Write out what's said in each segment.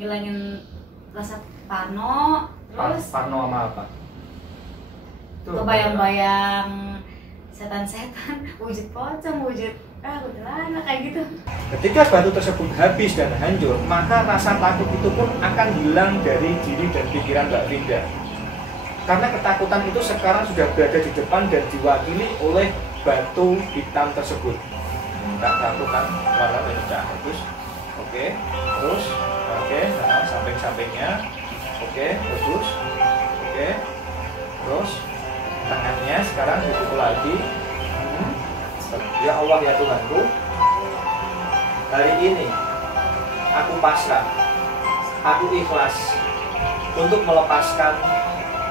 ngilangin rasa parno, terus parno sama apa? kebayang-bayang setan-setan, wujud pocong, wujud kuntilanak kayak gitu. Ketika batu tersebut habis dan hancur, maka rasa takut itu pun akan hilang dari diri dan pikiran Mbak Vinda. Karena ketakutan itu sekarang sudah berada di depan dan diwakili oleh batu hitam tersebut. Enggak takutan, warna pecah. Bagus. Oke, terus oke, samping-sampingnya. Oke, bagus. Oke. Terus tangannya sekarang dipukul lagi. Ya Allah ya Tuhanku, hari ini aku pasrah, aku ikhlas untuk melepaskan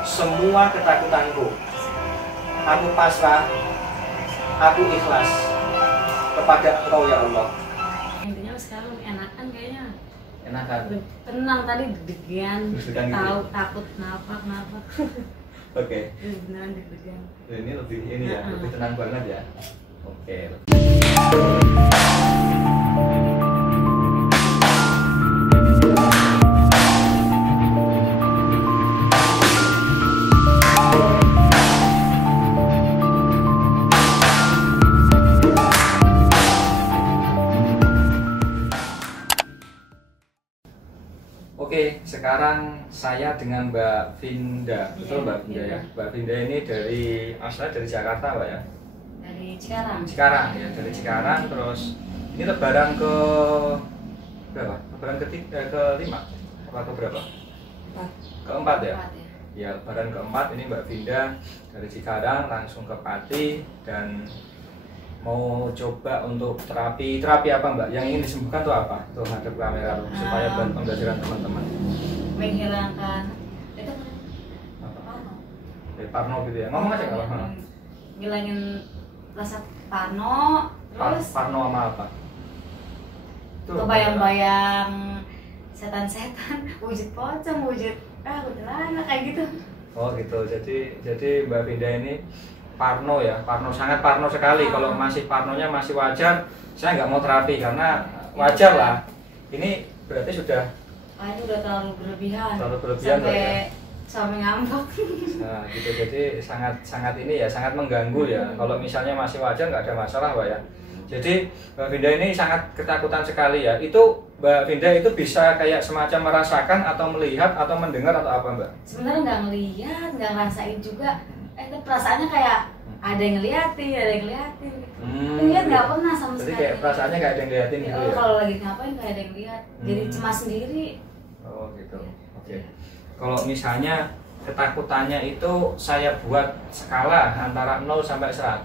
semua ketakutanku. Aku pasrah, aku ikhlas kepada Engkau ya Allah. Intinya sekarang enakan kayaknya. Enakan. Tenang, tadi deg-degan, tahu gitu. takut kenapa. Oke. Beneran deg-degan. Ini lebih ya, lebih tenang banget ya. Oke. Oke, sekarang saya dengan Mbak Vinda, betul Mbak Vinda ya? Mbak Vinda ini dari asalnya dari Jakarta, Mbak ya? Dari Cikarang. Cikarang ya, dari Cikarang. Terus ini lebaran ke berapa? Lebaran kelima? Apa ke berapa? Keempat ya? Ya, lebaran keempat ini Mbak Vinda dari Cikarang langsung ke Pati dan mau coba untuk terapi apa Mbak? Yang ingin disembuhkan tuh apa? Tuh hadap kamera tuh, supaya buat pembelajaran teman-teman. Menghilangkan itu Parno. Parno gitu ya. Ngomong aja nggak apa-apa. Ngilangin rasa parno, terus parno sama apa? kebayang-bayang setan-setan, wujud pocong, wujud kuntilanak kayak gitu. Oh gitu. Jadi Mbak Vinda ini parno ya, sangat parno sekali. Kalau masih parnonya masih wajar, saya nggak mau terapi karena wajar lah. Ini berarti sudah. Itu udah terlalu berlebihan. Sampai ngambek. Nah gitu, jadi sangat ini ya, sangat mengganggu ya. Kalau misalnya masih wajar nggak ada masalah Mbak ya. Jadi Mbak Vinda ini sangat ketakutan sekali ya. Itu Mbak Vinda itu bisa kayak semacam merasakan atau melihat atau mendengar atau apa Mbak? Sebenarnya nggak ngelihat, nggak ngerasain juga. Itu perasaannya kayak ada yang ngeliatin. Lihat nggak pernah sama sekali. Jadi kayak perasaannya nggak ada yang ngeliatin gitu ya? Kalau lagi ngapain nggak ada yang lihat. Jadi cemas sendiri. Oh gitu. Oke. Kalau misalnya ketakutannya itu saya buat skala antara 0 sampai 100,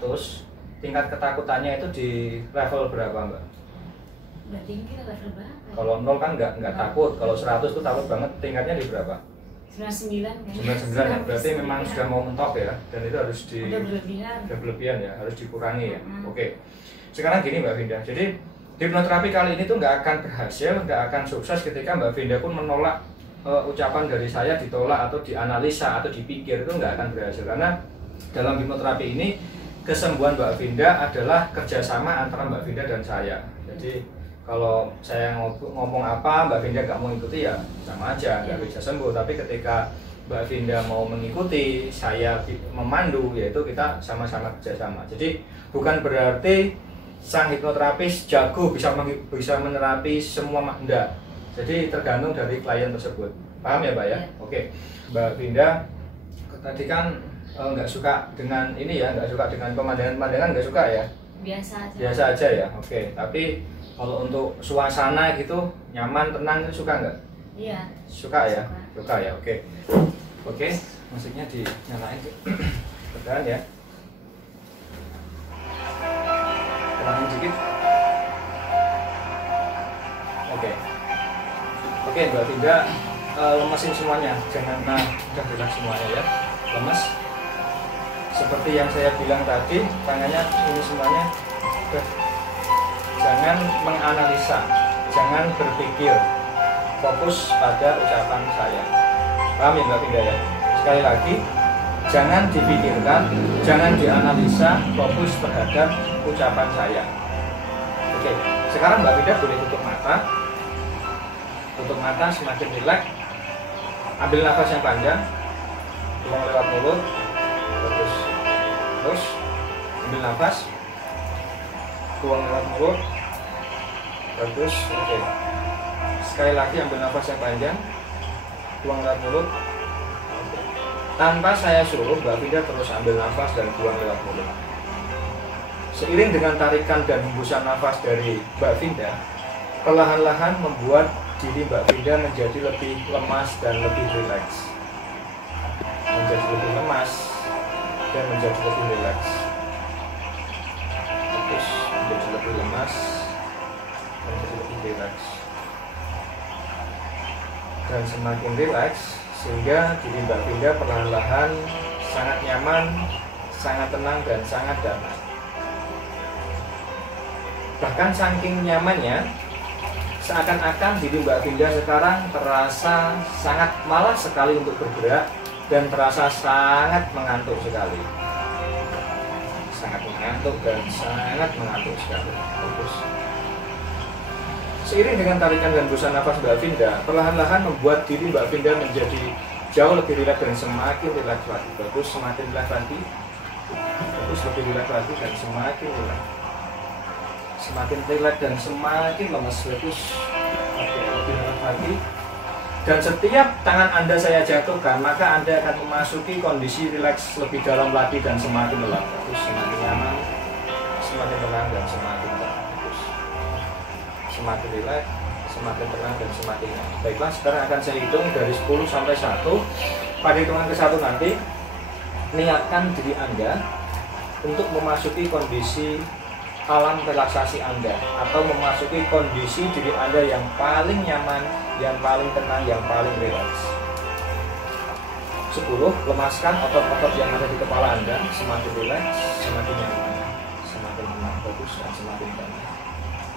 tingkat ketakutannya itu di level berapa Mbak? Udah tinggi level berapa? Kalau 0 kan nggak takut, kalau 100 tuh takut banget, tingkatnya di berapa? 99 kan? 99 ya, berarti memang sudah mau mentok ya, dan itu harus udah berlebihan ya, harus dikurangi ya. Oke, sekarang gini Mbak Vinda, jadi hipnoterapi kali ini tuh nggak akan berhasil, nggak akan sukses ketika Mbak Vinda pun menolak ucapan dari saya, ditolak atau dianalisa atau dipikir, itu nggak akan berhasil. Karena dalam hipnoterapi ini kesembuhan Mbak Vinda adalah kerjasama antara Mbak Vinda dan saya. Jadi kalau saya ngomong apa Mbak Vinda nggak mau ikuti ya sama aja, nggak bisa sembuh. Tapi ketika Mbak Vinda mau mengikuti, saya memandu, yaitu kita sama-sama kerjasama. Jadi bukan berarti sang hipnoterapis jago bisa menerapi semua enggak. Jadi tergantung dari klien tersebut. Paham ya Mbak ya? Oke. Mbak Vinda tadi kan nggak suka dengan ini ya, nggak suka dengan pemandangan nggak suka ya? Biasa aja ya. Oke. Tapi kalau untuk suasana gitu nyaman, tenang itu suka nggak? Iya. Suka ya? Suka ya. Oke. Oke. Musiknya dinyalain. Perlahan ya. Kurangin sedikit. Oke. Oke Mbak Vinda, lemesin semuanya, jangan udah gerak semuanya ya, lemes. Seperti yang saya bilang tadi, tangannya ini semuanya udah. Jangan menganalisa, jangan berpikir, fokus pada ucapan saya. Paham ya Mbak Vinda ya? Sekali lagi, jangan dipikirkan, jangan dianalisa, fokus terhadap ucapan saya. Oke, sekarang Mbak Vinda boleh tutup mata. tutup mata, semakin rileks. Ambil nafas yang panjang, buang lewat mulut. Terus ambil nafas, buang lewat mulut. Bagus, oke. Sekali lagi ambil nafas yang panjang, buang lewat mulut. Oke. Tanpa saya suruh, Mbak Finda terus ambil nafas dan buang lewat mulut. Seiring dengan tarikan dan hembusan nafas dari Mbak Finda, perlahan-lahan membuat diri Mbak Finda menjadi lebih lemas dan lebih rileks. Menjadi lebih lemas dan menjadi lebih rileks. Terus menjadi lebih lemas dan menjadi lebih rileks. Dan semakin rileks sehingga diri Mbak Finda perlahan-lahan sangat nyaman, sangat tenang dan sangat damai. Bahkan saking nyamannya, seakan-akan diri Mbak Finda sekarang terasa sangat malas sekali untuk bergerak dan terasa sangat mengantuk sekali. Sangat mengantuk dan sangat mengantuk sekali. Bagus. Seiring dengan tarikan dan hembusan nafas Mbak Finda, perlahan-lahan membuat diri Mbak Finda menjadi jauh lebih rileks dan semakin rileks lagi. Bagus, semakin rileks lagi. Bagus, lebih rileks lagi dan semakin rileks. Semakin rileks dan semakin lemas. Bagus. Oke, lebih rileks lagi. Dan setiap tangan Anda saya jatuhkan, maka Anda akan memasuki kondisi rileks lebih dalam lagi dan semakin lelah. Bagus, semakin nyaman, semakin tenang dan semakin tenang. Bagus. Semakin rileks, semakin tenang dan semakin nyaman. Baiklah, sekarang akan saya hitung dari 10 sampai 1. Pada hitungan ke-1 nanti, niatkan diri Anda untuk memasuki kondisi alam relaksasi Anda atau memasuki kondisi diri Anda yang paling nyaman, yang paling tenang, yang paling rileks. 10. Lemaskan otot-otot yang ada di kepala Anda. Semakin rileks, semakin nyaman, semakin tenang. Bagus, dan semakin tenang.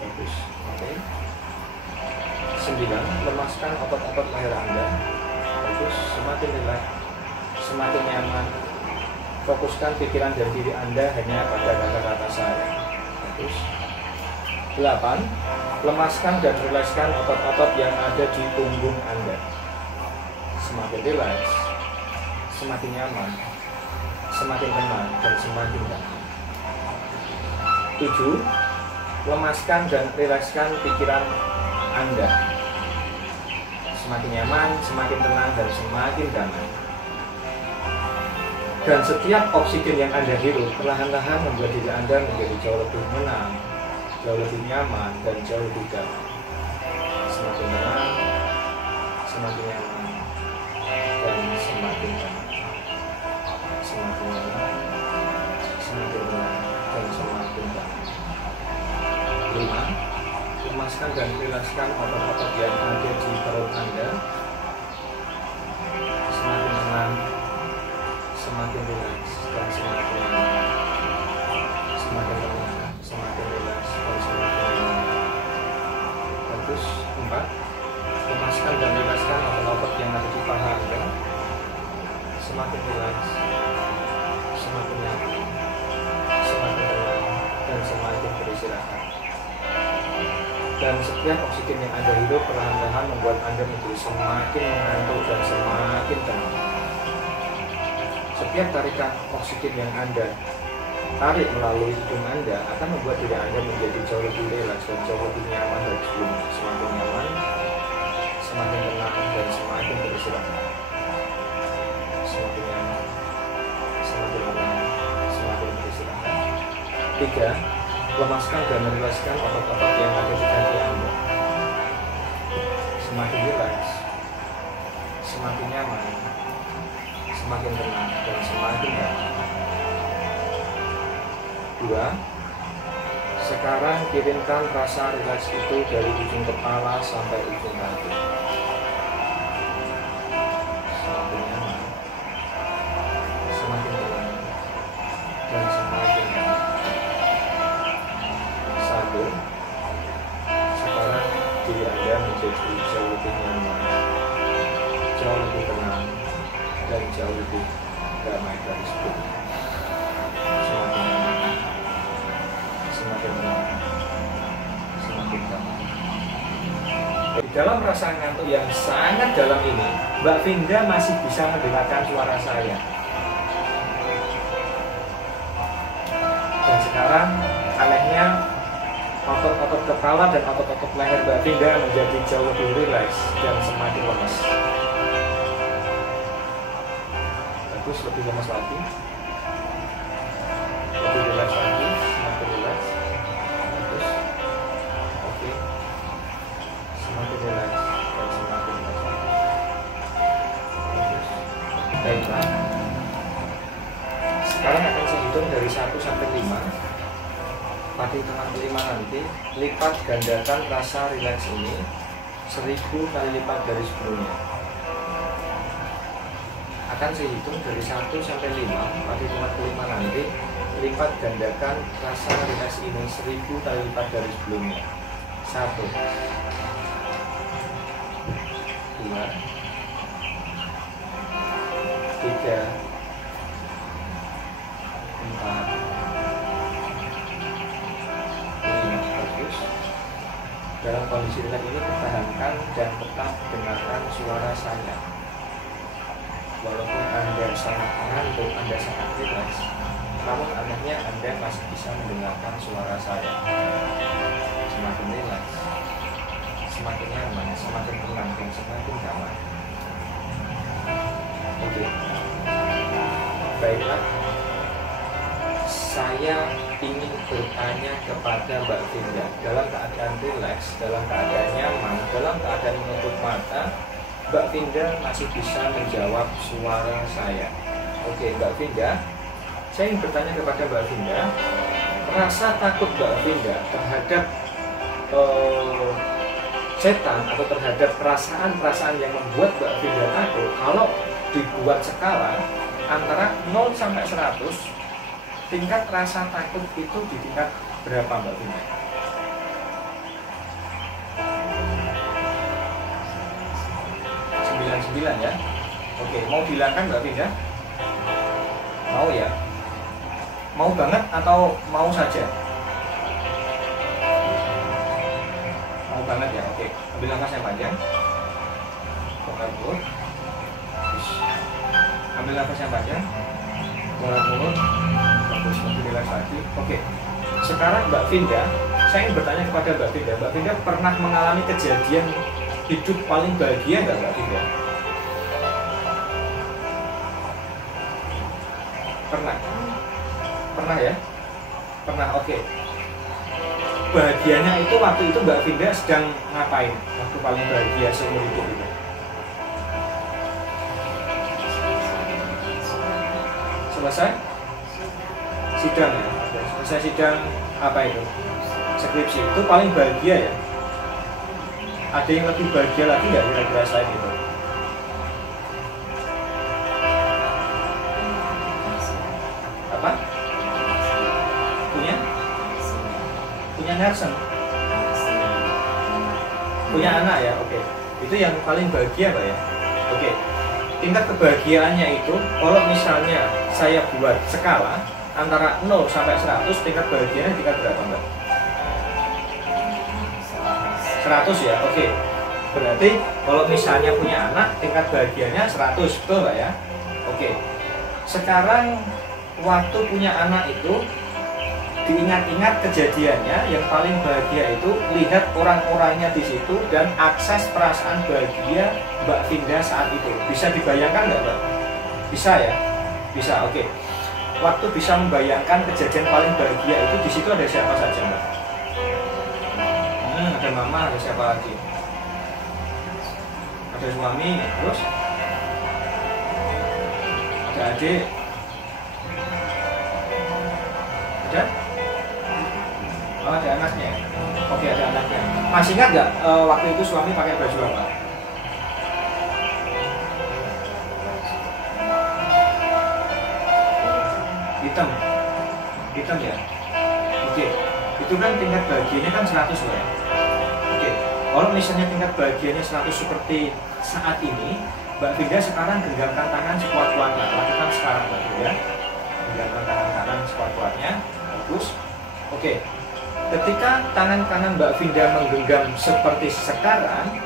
Bagus. Oke. 9. Lemaskan otot-otot leher Anda. Bagus, semakin rileks, semakin nyaman. Fokuskan pikiran dan diri Anda hanya pada kata-kata saya. 8. Lemaskan dan rilekskan otot-otot yang ada di punggung Anda. Semakin rileks, semakin nyaman, semakin tenang, dan semakin damai. 7. Lemaskan dan rilekskan pikiran Anda. Semakin nyaman, semakin tenang, dan semakin damai. Dan setiap oksigen yang Anda hirup perlahan-lahan membuat diri Anda menjadi jauh lebih tenang, jauh lebih nyaman, dan jauh lebih damai. Semakin tenang, semakin nyaman, dan semakin damai. Semakin nyaman, semakin tenang, dan semakin damai. 5. Lemaskan dan rilekskan otot-otot yang ada di perut Anda. Semakin tenang, semakin rileks dan semakin nyaman, semakin tenang, semakin rileks dan semakin nyaman. Bagus. 4. Lemaskan dan rilekskan otot-otot yang ada di paha Anda. Semakin rileks, semakin nyaman, semakin tenang, dan semakin beristirahat. Dan setiap oksigen yang Anda hidup perlahan-lahan membuat Anda menjadi semakin mengantuk dan semakin tenang. Setiap tarikan oksigen yang Anda tarik melalui hidung Anda akan membuat diri Anda menjadi jauh lebih rileks dan jauh lebih nyaman dari sebelumnya. Semakin nyaman, semakin tenang, dan semakin beristirahat. Semakin nyaman, semakin tenang, semakin beristirahat. 3. Lemaskan dan merilekskan otot-otot yang ada di kaki Anda. Semakin rileks, semakin nyaman, semakin tenang, dan semakin damai. 2. Sekarang kirimkan rasa rileks itu dari ujung kepala sampai ujung kaki. Semakin nyaman, semakin tenang, dan semakin damai. 1. Sekarang diri Anda menjadi jauh lebih nyaman, jauh lebih tenang, dan jauh lebih damai dari sebelumnya. Semakin nyaman, semakin tenang, semakin damai. 3. dalam rasa ngantuk yang sangat dalam ini, Mbak Vinda masih bisa mendengarkan suara saya. Dan sekarang anehnya otot-otot kepala dan otot-otot leher Mbak Vinda menjadi jauh lebih rileks dan semakin lemas. Bagus, lebih lemas lagi. Lebih rileks lagi, semakin rileks. Bagus. Oke. Semakin rileks dan semakin rileks lagi. Bagus. Baiklah. Sekarang akan saya hitung dari 1 sampai 5. Pada hitungan kelima nanti, lipat gandakan rasa rileks ini 1000 kali lipat dari sebelumnya. Akan saya hitung dari 1 sampai 5. Pada hitungan kelima nanti, lipat gandakan rasa rileks ini 1000 kali lipat dari sebelumnya. 1, 2, 3, 4, 5. Bagus. Dalam kondisi rileks ini pertahankan dan tetap dengarkan suara saya. Walaupun Anda sangat ngantuk, Anda sangat rileks, namun anehnya Anda masih bisa mendengarkan suara saya. Semakin rileks, semakin nyaman, semakin tenang, dan semakin damai. Oke. Baiklah. Saya ingin bertanya kepada Mbak Vinda, dalam keadaan rileks, dalam keadaan nyaman, dalam keadaan menutup mata, Mbak Vinda masih bisa menjawab suara saya. Oke, Mbak Vinda, saya ingin bertanya kepada Mbak Vinda, rasa takut Mbak Vinda terhadap setan atau terhadap perasaan-perasaan yang membuat Mbak Vinda takut, kalau dibuat skala antara 0 sampai 100, tingkat rasa takut itu di tingkat berapa Mbak Vinda? Ya. Oke, mau dihilangkan Mbak Vinda? Mau ya? Mau banget atau mau saja? Mau banget ya? Oke, ambil nafas yang panjang. Bongkar mulut. Ambil nafas yang panjang. Bongkar mulut. Bagus, lebih rileks lagi. Oke, sekarang Mbak Vinda, saya ingin bertanya kepada Mbak Vinda. Mbak Vinda pernah mengalami kejadian hidup paling bahagia nggak Mbak Vinda? Pernah ya? Pernah, oke. Bahagianya itu waktu itu Mbak Vinda sedang ngapain? Waktu paling bahagia seumur hidup itu? Selesai? Sidang ya? Selesai sidang apa itu? Skripsi, itu paling bahagia ya? Ada yang lebih bahagia lagi nggak kira-kira selain itu? Apa? Punya Nelson? Punya anak ya? Oke. Itu yang paling bahagia Mbak ya? Oke. Tingkat kebahagiaannya itu, kalau misalnya saya buat skala antara 0 sampai 100, tingkat bahagianya tingkat berapa Mbak? 100 ya? Oke. Berarti kalau misalnya punya anak, tingkat bahagianya 100, betul Mbak ya? Oke. Sekarang waktu punya anak itu, diingat-ingat kejadiannya, yang paling bahagia itu lihat orang-orangnya di situ dan akses perasaan bahagia Mbak Vinda saat itu. Bisa dibayangkan nggak Mbak? Bisa ya? Bisa, oke. Waktu bisa membayangkan kejadian paling bahagia itu, di situ ada siapa saja Mbak? Ada mama, ada siapa lagi? Ada suami, terus ada adik, ada? Oh, ada anaknya. Oke, ada anaknya. Masih ingat nggak waktu itu suami pakai baju apa? Hitam. Hitam ya? Oke. Itu kan tingkat bahagianya kan 100 loh ya. Oke. Kalau misalnya tingkat bahagianya 100 seperti saat ini, Mbak Vinda sekarang genggamkan tangan sekuat-kuatnya. Lakukan sekarang Mbak Vinda. Genggamkan tangan kanan sekuat-kuatnya. Bagus. Oke. Ketika tangan kanan Mbak Vinda menggenggam seperti sekarang,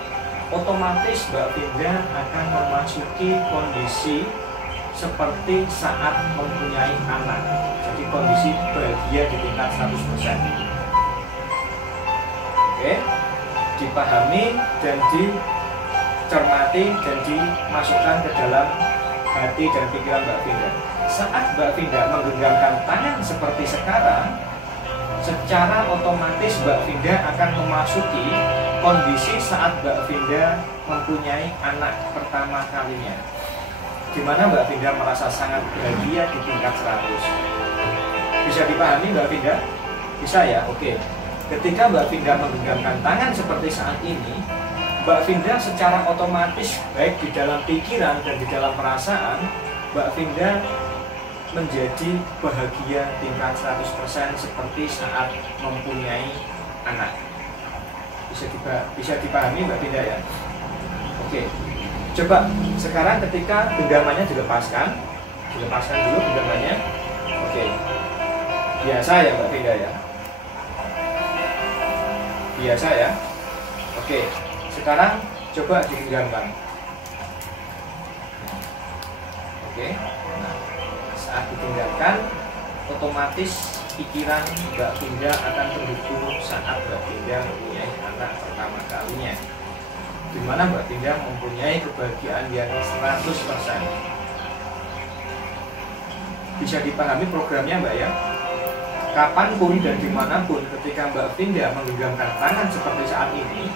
otomatis Mbak Finda akan memasuki kondisi seperti saat mempunyai anak. Jadi kondisi bahagia di tingkat 100%. Oke, dipahami dan dicermati dan dimasukkan ke dalam hati dan pikiran Mbak Finda. Saat Mbak Finda menggenggamkan tangan seperti sekarang, secara otomatis Mbak Finda akan memasuki kondisi saat Mbak Finda mempunyai anak pertama kalinya, di mana Mbak Finda merasa sangat bahagia di tingkat 100. Bisa dipahami Mbak Finda? Bisa ya? Oke. Ketika Mbak Finda menggenggamkan tangan seperti saat ini, Mbak Finda secara otomatis baik di dalam pikiran dan di dalam perasaan, Mbak Finda menjadi bahagia tingkat 100% seperti saat mempunyai anak. Bisa dipahami Mbak Finda ya? Oke. Coba sekarang ketika genggamannya dilepaskan dulu genggamannya. Oke. Biasa ya Mbak Finda ya? Biasa ya? Oke. Sekarang coba digenggamkan. Oke. Nah, saat digenggamkan, otomatis pikiran Mbak Finda akan terhubung saat Mbak Finda mempunyai anak pertama kalinya, di mana Mbak Finda mempunyai kebahagiaan yang 100%. Bisa dipahami programnya Mbak ya? Kapanpun dan dimanapun ketika Mbak Finda menggenggamkan tangan seperti saat ini,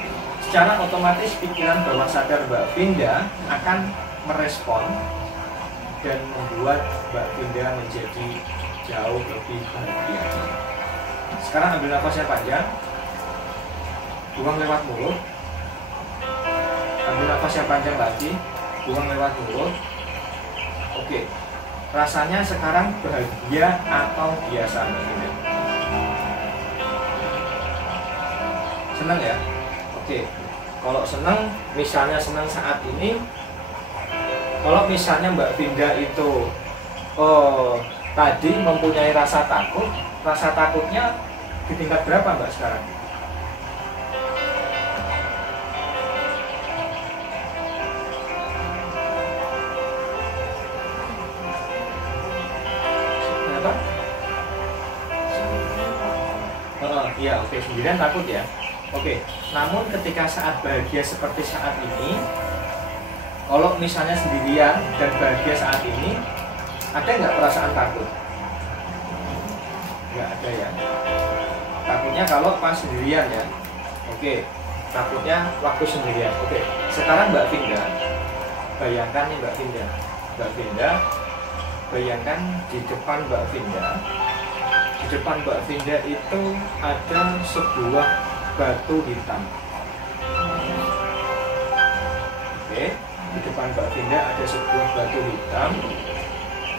secara otomatis pikiran bawah sadar Mbak Finda akan merespon dan membuat Mbak Finda menjadi jauh lebih bahagia. Sekarang ambil nafas yang panjang, buang lewat mulut. Ambil nafas yang panjang lagi, buang lewat mulut. Oke, rasanya sekarang bahagia atau biasa Mbak Finda? Senang ya? Oke, kalau senang, misalnya senang saat ini, kalau misalnya Mbak Finda itu tadi mempunyai rasa takutnya di tingkat berapa Mbak sekarang? Berapa? Iya, oke, 9 takut ya. Oke, namun ketika saat bahagia seperti saat ini, kalau misalnya sendirian dan bahagia saat ini, ada nggak perasaan takut? Nggak ada ya. Takutnya kalau pas sendirian ya. Oke, takutnya waktu sendirian. Oke, sekarang Mbak Finda, bayangkan nih Mbak Finda. Mbak Finda, bayangkan di depan Mbak Finda. Di depan Mbak Finda itu ada sebuah batu hitam. Oke, di depan Mbak Finda ada sebuah batu hitam,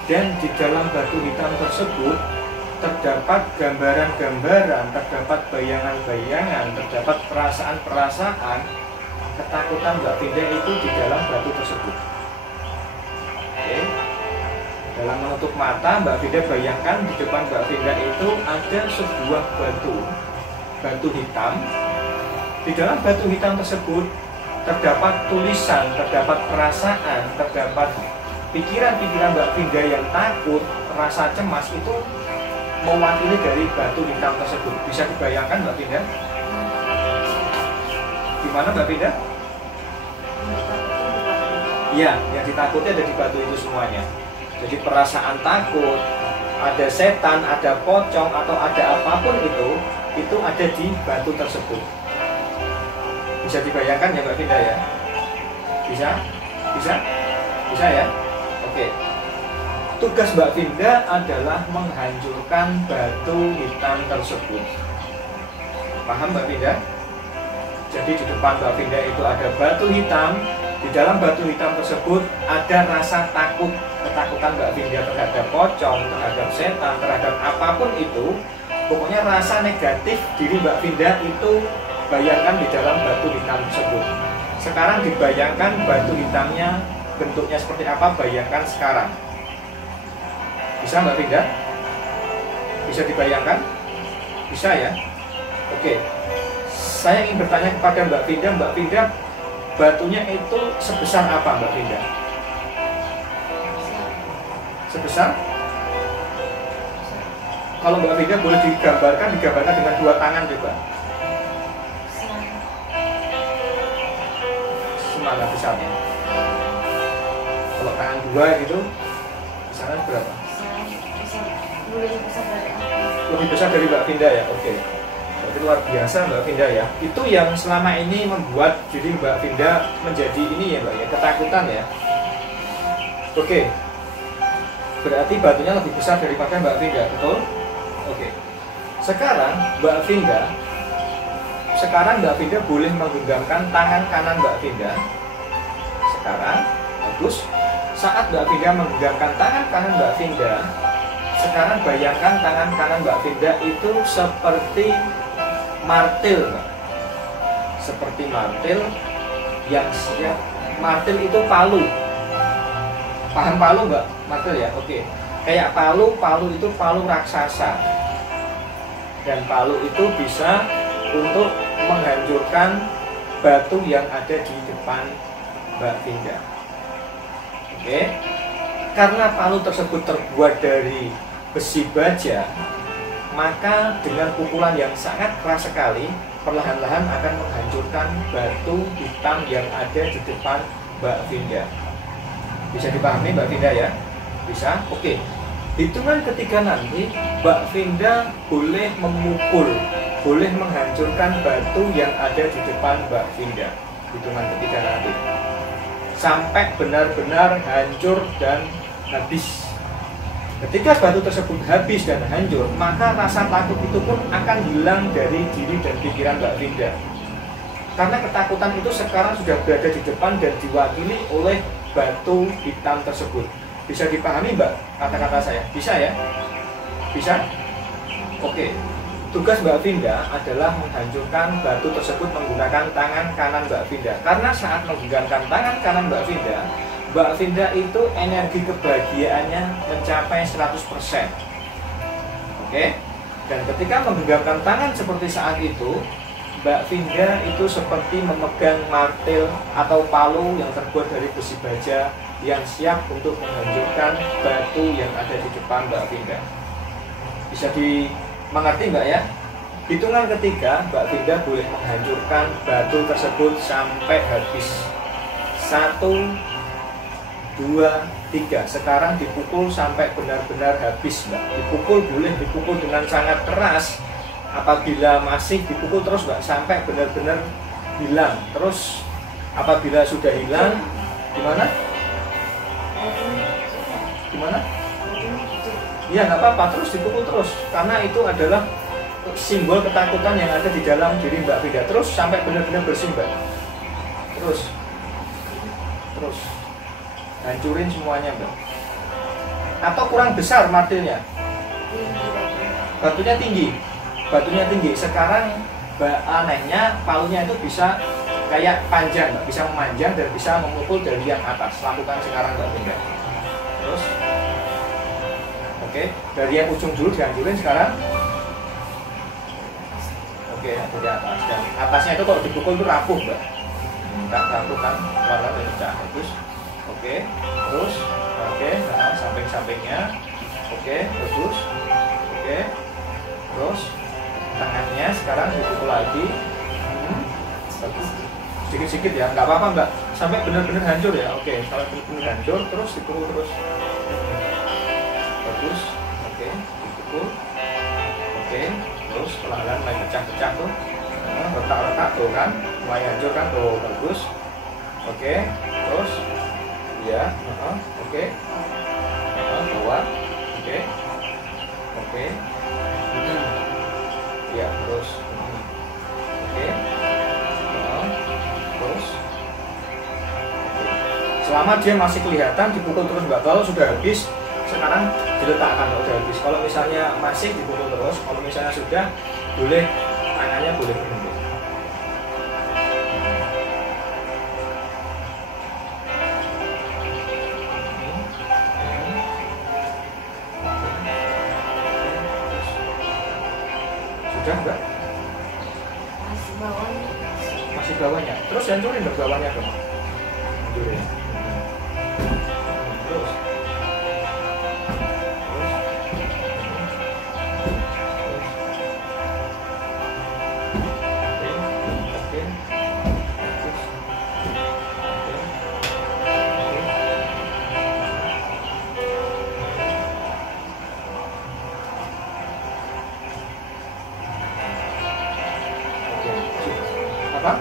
dan di dalam batu hitam tersebut terdapat gambaran-gambaran, terdapat bayangan-bayangan, terdapat perasaan-perasaan ketakutan Mbak Finda itu di dalam batu tersebut. Oke, dalam menutup mata Mbak Finda bayangkan di depan Mbak Finda itu ada sebuah batu hitam. Di dalam batu hitam tersebut terdapat tulisan, terdapat perasaan, terdapat pikiran-pikiran Mbak Finda yang takut, rasa cemas itu mewakili dari batu hitam tersebut. Bisa dibayangkan Mbak Finda? Gimana Mbak Finda? Iya, yang ditakuti ada di batu itu semuanya. Jadi perasaan takut, ada setan, ada pocong, atau ada apapun itu ada di batu tersebut. Bisa dibayangkan ya Mbak Finda ya? Bisa? Bisa? Bisa ya? Oke. Tugas Mbak Finda adalah menghancurkan batu hitam tersebut. Paham Mbak Finda? Jadi di depan Mbak Finda itu ada batu hitam. Di dalam batu hitam tersebut ada rasa takut, ketakutan Mbak Finda terhadap pocong, terhadap setan, terhadap apapun itu. Pokoknya rasa negatif diri Mbak Finda itu bayangkan di dalam batu hitam tersebut. Sekarang dibayangkan batu hitamnya bentuknya seperti apa, bayangkan sekarang. Bisa Mbak Finda? Bisa dibayangkan? Bisa ya? Oke. Saya ingin bertanya kepada Mbak Finda, batunya itu sebesar apa Mbak Finda? Sebesar? Kalau Mbak Finda boleh digambarkan dengan dua tangan coba. Semana besarnya? Kalau tangan dua gitu, besarnya berapa? Lebih besar dari Mbak Finda ya? Oke. Berarti luar biasa Mbak Finda ya. Itu yang selama ini membuat diri Mbak Finda menjadi ini ya Mbak ya, ketakutan ya. Oke. Berarti batunya lebih besar daripada Mbak Finda, betul? Oke. Sekarang Mbak Finda boleh menggenggamkan tangan kanan Mbak Finda. Sekarang, bagus. Saat Mbak Finda menggenggamkan tangan kanan Mbak Finda, sekarang bayangkan tangan kanan Mbak Finda itu seperti martil, Mbak. Seperti martil yang siap. Martil itu palu. Paham palu Mbak? Martil ya? Oke. Kayak palu itu palu raksasa. Dan palu itu bisa untuk menghancurkan batu yang ada di depan Mbak Finda. Oke. Karena palu tersebut terbuat dari besi baja, maka dengan pukulan yang sangat keras sekali, perlahan-lahan akan menghancurkan batu hitam yang ada di depan Mbak Finda. Bisa dipahami Mbak Finda ya? Bisa? Oke. Hitungan ketiga nanti Mbak Finda boleh memukul, boleh menghancurkan batu yang ada di depan Mbak Finda. Hitungan ketiga nanti sampai benar-benar hancur dan habis. Ketika batu tersebut habis dan hancur, maka rasa takut itu pun akan hilang dari diri dan pikiran Mbak Finda. Karena ketakutan itu sekarang sudah berada di depan dan diwakili oleh batu hitam tersebut. Bisa dipahami Mbak kata-kata saya? Bisa ya? Bisa? Oke. Tugas Mbak Finda adalah menghancurkan batu tersebut menggunakan tangan kanan Mbak Finda. Karena saat menggenggamkan tangan kanan Mbak Finda itu energi kebahagiaannya mencapai 100%. Oke? Dan ketika menggenggamkan tangan seperti saat itu, Mbak Finda itu seperti memegang martil atau palu yang terbuat dari besi baja yang siap untuk menghancurkan batu yang ada di depan Mbak Finda. Bisa dimengerti Mbak ya? Hitungan ketiga, Mbak Finda boleh menghancurkan batu tersebut sampai habis. 1, 2, 3. Sekarang dipukul sampai benar-benar habis Mbak. Dipukul boleh dipukul dengan sangat keras. Apabila masih dipukul terus Mbak sampai benar-benar hilang. Terus apabila sudah hilang, gimana? Gimana? Ya nggak apa-apa, terus dipukul terus. Karena itu adalah simbol ketakutan yang ada di dalam diri Mbak Finda. Terus sampai benar-benar bersih Mbak. Terus hancurin semuanya Mbak. Atau kurang besar martilnya? Batunya tinggi. Sekarang anehnya palunya itu bisa kayak panjang Mbak. Bisa memanjang dan bisa memukul dari yang atas. Lakukan sekarang Mbak Finda. Terus oke, dari yang ujung dulu dihancurin sekarang. Oke, dari atas. Dan atasnya itu kalau dipukul itu rapuh Mbak. Rapuh kan, warna pecah. Terus oke, terus oke, nah, samping-sampingnya. Oke, bagus. Oke, terus tangannya sekarang dipukul lagi. Bagus. Sedikit-sedikit ya, nggak apa-apa Mbak. Sampai benar-benar hancur ya. Oke, sampai benar-benar hancur, terus dipukul terus. Bagus. Oke, dipukul. Oke, terus pelan-pelan mulai pecah-pecah tuh. Nah, retak-retak tuh kan, mulai hancur kan tuh. Bagus. Oke, terus ya, oke. Bawah. Oke. Ya, terus. Oke. Terus. Selama dia masih kelihatan dipukul terus Mbak. Kalau sudah habis, sekarang diletakkan kalau sudah habis. Kalau misalnya masih dipukul terus, kalau misalnya sudah, boleh tangannya boleh berhenti. Sudah Mbak? Masih bawahnya. Masih bawahnya? Terus hancurin dong bawahnya dong. Hancurin. Terus. Apa?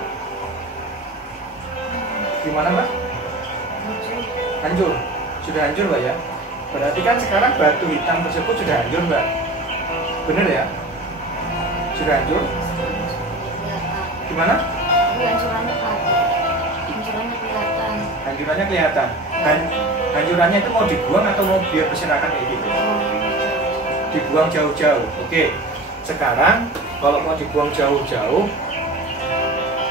Gimana Mbak? Hancur. Sudah hancur Mbak ya? Berarti kan sekarang batu hitam tersebut sudah hancur Mbak? Bener ya? Sudah hancur? Gimana? Hancurannya kelihatan. Hancurannya kelihatan. Hancurannya kelihatan. Hancurannya itu mau dibuang atau mau biar berserakan kayak gitu? Dibuang jauh-jauh. Oke. Sekarang kalau mau dibuang jauh-jauh,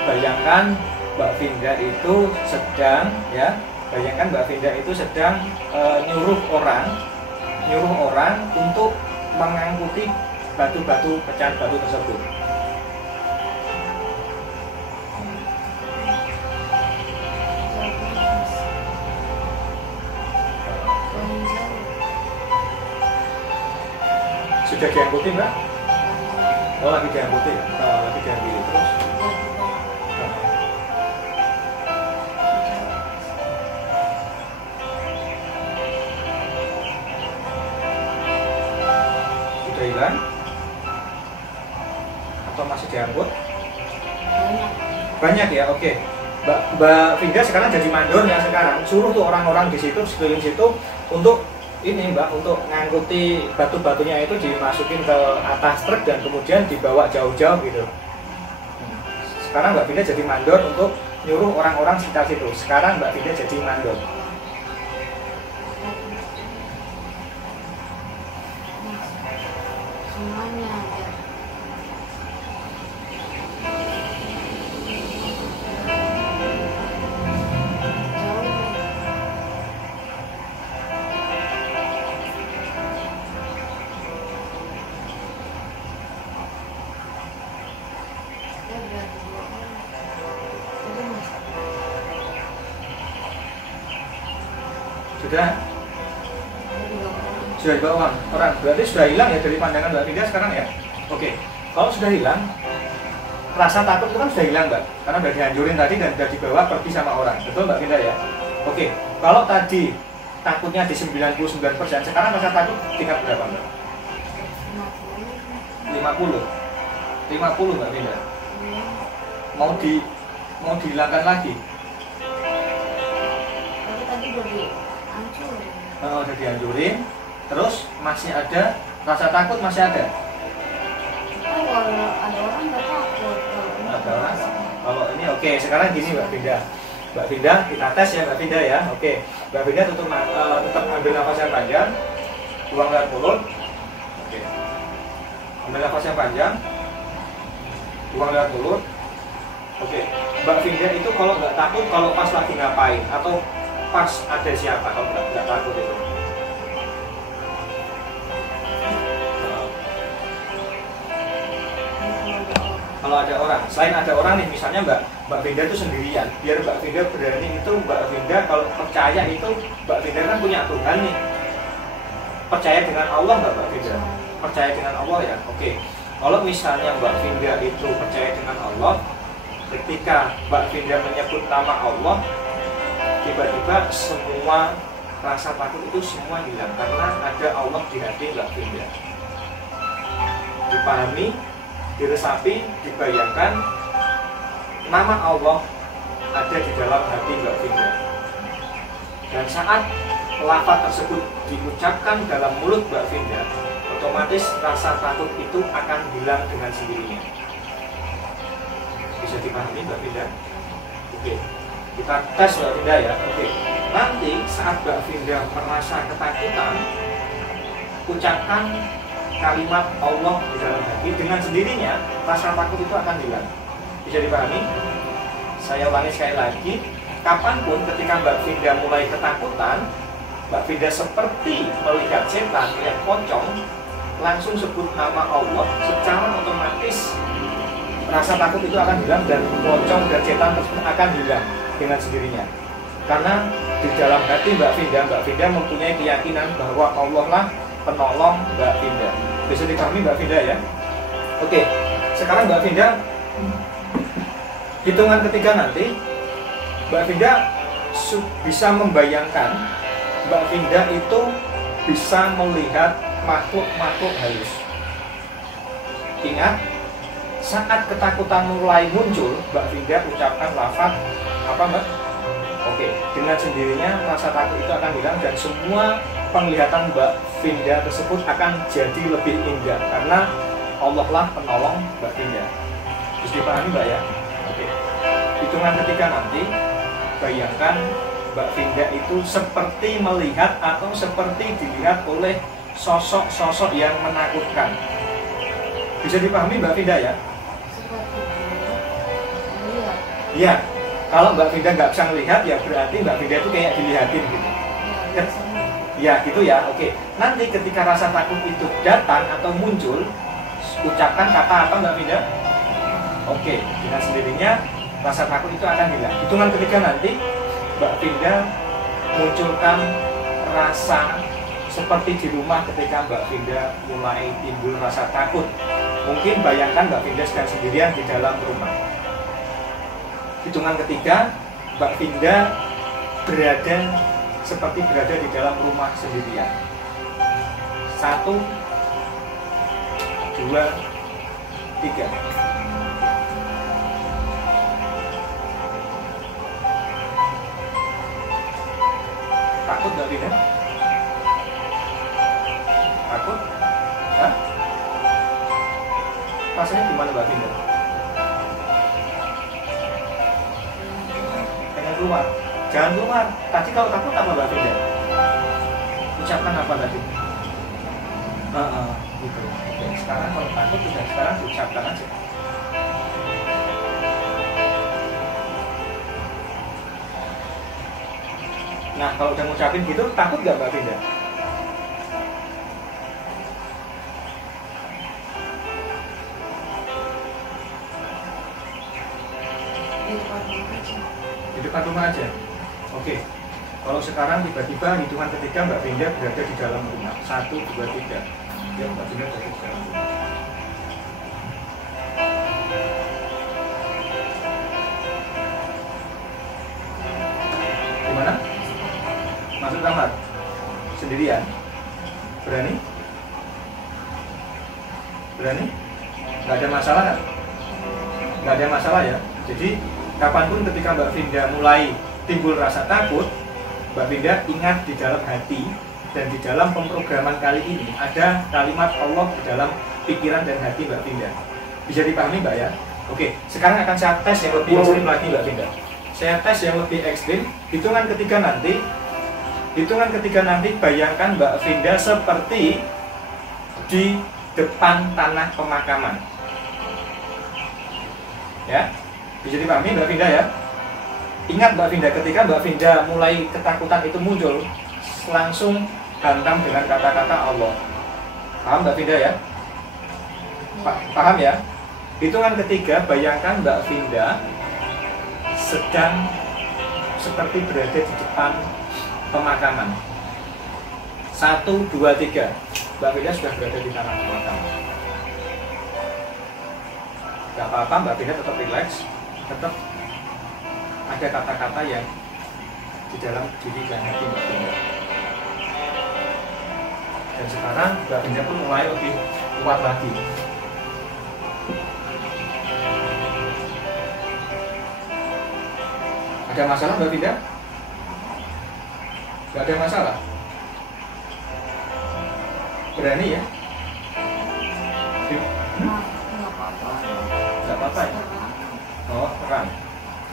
bayangkan Mbak Vinda itu sedang bayangkan Mbak Vinda itu sedang nyuruh orang untuk mengangkuti batu-batu pecahan batu tersebut. Sudah diangkuti Mbak? Oh lagi diangkuti ya? Lagi diambil terus? Sudah hilang? Atau masih diangkut? Banyak ya, oke. Mbak Vinda sekarang jadi mandor ya sekarang. Suruh tuh orang-orang di situ, sekeliling situ untuk ini Mbak, untuk ngangkuti batu-batunya itu dimasukin ke atas truk dan kemudian dibawa jauh-jauh gitu. Sekarang Mbak Vinda jadi mandor untuk nyuruh orang-orang sekitar situ. Sekarang Mbak Vinda jadi mandor. Semuanya ya. Sudah dibawa orang, berarti sudah hilang ya dari pandangan Mbak Vinda sekarang ya. Oke, kalau sudah hilang, rasa takut itu kan sudah hilang Mbak, karena sudah dihancurin tadi dan sudah dibawa pergi sama orang, betul Mbak Vinda ya. Oke, kalau tadi takutnya di 99%, sekarang rasa takut tingkat berapa Mbak? 50 Mbak Vinda. Mau dihilangkan lagi? Tapi tadi udah dihancurin. Oh, udah dihancurin. Terus masih ada rasa takut, masih ada? Kalau ada orang nggak takut. Ada orang. Kalau ini oke. Sekarang gini Mbak Vinda. Mbak Vinda kita tes ya Mbak Vinda ya. Oke. Mbak Vinda tetap ambil nafas yang panjang, buang lewat mulut. Oke. Ambil nafas yang panjang, buang lewat mulut. Oke. Mbak Vinda itu kalau nggak takut, kalau pas lagi ngapain atau pas ada siapa, kalau nggak takut itu? Kalau ada orang, selain ada orang nih, misalnya Mbak Vinda itu sendirian, biar Mbak Vinda berani itu, Mbak Vinda kalau percaya itu, Mbak Vinda kan punya Tuhan nih. Percaya dengan Allah nggak Mbak Vinda? Percaya dengan Allah ya, oke. Kalau misalnya Mbak Vinda itu percaya dengan Allah, ketika Mbak Vinda menyebut nama Allah, tiba-tiba semua rasa takut itu semua hilang karena ada Allah di hati Mbak Vinda. Dipahami, diresapi, dibayangkan nama Allah ada di dalam hati Mbak Vinda. Dan saat lafaz tersebut diucapkan dalam mulut Mbak Vinda, otomatis rasa takut itu akan hilang dengan sendirinya. Bisa dipahami Mbak Vinda? Oke, kita tes Mbak Vinda ya. Oke, nanti saat Mbak Vinda merasa ketakutan, ucapkan kalimat Allah di dalam hati, dengan sendirinya rasa takut itu akan hilang. Bisa dipahami? Saya ulangi sekali lagi. Kapanpun ketika Mbak Vinda mulai ketakutan, Mbak Vinda seperti melihat setan, melihat pocong, langsung sebut nama Allah, secara otomatis rasa takut itu akan hilang dan pocong dan setan tersebut akan hilang dengan sendirinya. Karena di dalam hati Mbak Finda mempunyai keyakinan bahwa Allah lah penolong Mbak Finda. Bisa dipahami Mbak Finda ya? Oke, sekarang Mbak Finda, hitungan ketiga nanti Mbak Finda bisa membayangkan Mbak Finda itu bisa melihat makhluk-makhluk halus. Ingat, saat ketakutan mulai muncul, Mbak Finda ucapkan lafaz apa Mbak? Oke, dengan sendirinya rasa takut itu akan hilang dan semua penglihatan Mbak Finda tersebut akan jadi lebih indah karena Allah lah penolong Mbak Finda. Bisa dipahami Mbak ya? Oke. Hitungan ketiga nanti, bayangkan Mbak Finda itu seperti melihat atau seperti dilihat oleh sosok-sosok yang menakutkan. Bisa dipahami Mbak Finda ya? Iya. Kalau Mbak Finda nggak bisa melihat, ya berarti Mbak Finda itu kayak dilihatin gitu. Ya gitu ya, oke. Nanti ketika rasa takut itu datang atau muncul, ucapkan kata apa Mbak Finda? Oke, dengan sendirinya rasa takut itu akan hilang. Hitungan ketiga nanti Mbak Finda munculkan rasa seperti di rumah ketika Mbak Finda mulai timbul rasa takut. Mungkin bayangkan Mbak Finda sedang sendirian di dalam rumah. Hitungan ketiga, Mbak Finda seperti berada di dalam rumah sendirian. 1, 2, 3. Takut Mbak Finda? Takut? Hah? Rasanya gimana Mbak Finda? Keluar, jangan keluar. Tadi kalau takut apa Mbak Finda? Ucapkan apa tadi? Gitu. Oke, sekarang kalau takut sudah sekarang diucapkan aja. Nah, kalau udah ngucapin gitu, takut nggak Mbak Finda? Di depan rumah aja. Oke. Kalau sekarang tiba-tiba hitungan ketiga Mbak Finda berada di dalam rumah. 1, 2, 3. Ya, Mbak Finda berada di dalam rumah. Gimana? Masuk kamar? Sendirian? Berani? Berani? Nggak ada masalah kan? Nggak ada masalah ya. Jadi kapanpun ketika Mbak Finda mulai timbul rasa takut, Mbak Finda ingat di dalam hati dan di dalam pemrograman kali ini ada kalimat Allah di dalam pikiran dan hati Mbak Finda. Bisa dipahami Mbak ya? Oke, sekarang akan saya tes yang lebih ekstrim lagi Mbak Finda. Saya tes yang lebih ekstrim. Hitungan ketiga nanti bayangkan Mbak Finda seperti di depan tanah pemakaman. Ya, bisa dipahami Mbak Finda ya? Ingat Mbak Finda, ketika Mbak Finda mulai ketakutan itu muncul, langsung hantam dengan kata-kata Allah. Paham Mbak Finda ya? Paham ya? Hitungan ketiga, bayangkan Mbak Finda sedang seperti berada di depan pemakaman. 1, 2, 3. Mbak Finda sudah berada di tanah pemakaman. Gak apa-apa, Mbak Finda tetap relax, tetap ada kata-kata yang di dalam diri dan hati Mbak Finda. Dan sekarang Mbak Finda pun mulai lebih kuat lagi. Ada masalah Mbak Finda? Gak ada masalah? Berani ya? Gak apa-apa ya? Oh, terang.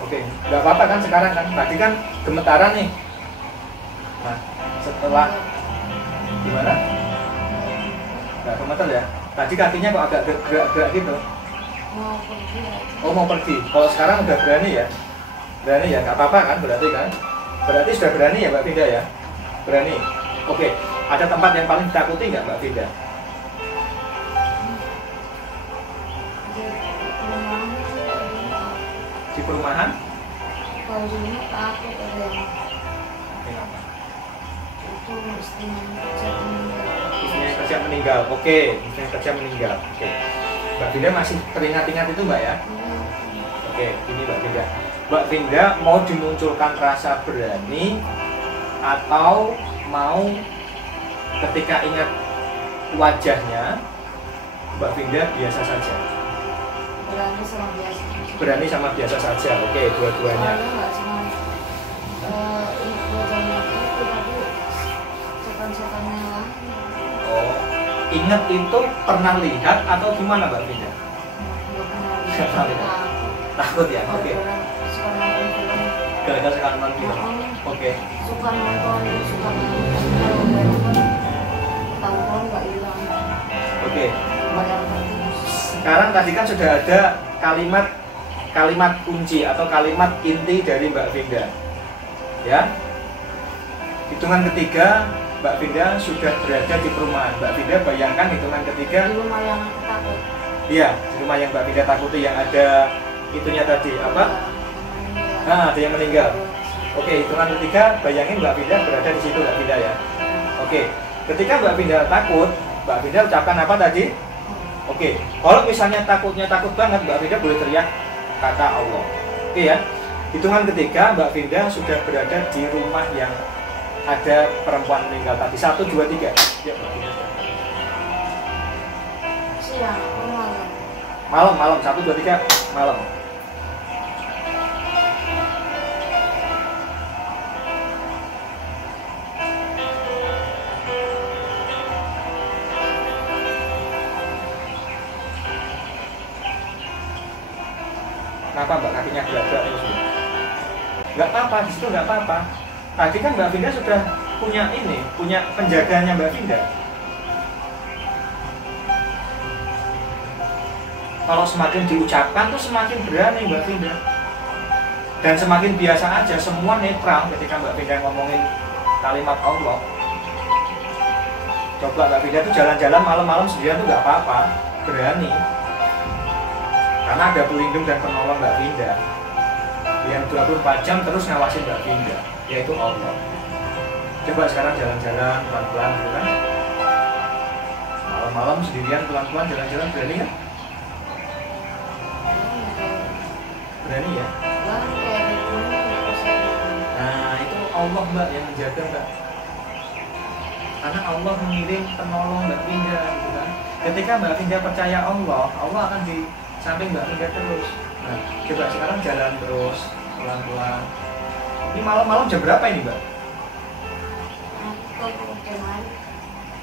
Oke, nggak apa-apa kan sekarang kan? Tadi kan gemetaran nih. Nah, setelah gimana? Nggak gemeter ya? Tadi kakinya kok agak gerak-gerak gitu. Mau pergi aja. Oh, mau pergi. Kalau sekarang udah berani ya? Berani ya? Nggak apa-apa kan? Berarti kan? Berarti sudah berani ya Mbak Finda ya? Berani. Oke, ada tempat yang paling ditakuti nggak Mbak Finda? Rumah perumahan? Kalau di rumah takut ada yang Kenapa? itu istrinya Kerja meninggal. Oke, istrinya kerja meninggal. Oke. Mbak Finda masih teringat-ingat itu Mbak ya? Oke, ini Mbak Finda. Mbak Finda mau dimunculkan rasa berani atau mau ketika ingat wajahnya Mbak Finda biasa saja? berani sama biasa. Berani sama biasa saja. Oke, dua-duanya. Soalnya nggak cuma wajahnya itu tapi setan-setannya lah. Oh, ingat itu pernah lihat atau gimana Mbak Finda? Nggak pernah lihat. Takut ya? Oke. Suka nonton film. Gara-gara sekarang nonton film. Oke. Suka nonton kalau udah nonton tahun-tahun nggak hilang. Oke. Bayang terus. Sekarang tadi kan sudah ada kalimat kunci atau kalimat inti dari Mbak Finda. Ya. Hitungan ketiga Mbak Finda sudah berada di perumahan. Mbak Finda bayangkan hitungan ketiga. Di rumah yang aku takut. Iya, di rumah yang Mbak Finda takuti yang ada itunya tadi apa? Nah, ada yang meninggal. Oke, hitungan ketiga bayangin Mbak Finda berada di situ Mbak Finda ya. Oke, ketika Mbak Finda takut, Mbak Finda ucapkan apa tadi? Oke, kalau misalnya takutnya takut banget, Mbak Finda boleh teriak kata Allah. Oke ya, hitungan ketiga Mbak Finda sudah berada di rumah yang ada perempuan meninggal tadi. 1, 2, 3. Ya, Mbak Finda. Siang, Malam, malam. malam. 1, 2, 3, malam. Kenapa Mbak kakinya gerak-gerak terus? Nggak apa-apa, di situ nggak apa-apa. Tadi kan Mbak Finda sudah punya penjaganya Mbak Finda. Kalau semakin diucapkan tuh semakin berani Mbak Finda. Dan semakin biasa aja, semua netral ketika Mbak Finda ngomongin kalimat Allah. Coba Mbak Finda tuh jalan-jalan malam-malam sendirian tuh nggak apa-apa, berani. Karena ada pelindung dan penolong Mbak Finda yang 24 jam terus ngawasin Mbak Finda, yaitu Allah. Coba sekarang jalan-jalan pelan-pelan gitu kan. Malam-malam sendirian pelan-pelan jalan-jalan, berani kan? Berani ya? Nah itu Allah Mbak yang menjaga Mbak. Karena Allah mengirim penolong Mbak Finda gitu kan. Ketika Mbak Finda percaya Allah, Allah akan di samping Mbak Finda terus. Nah, coba sekarang jalan terus pelan-pelan. Ini malam-malam jam berapa ini Mbak?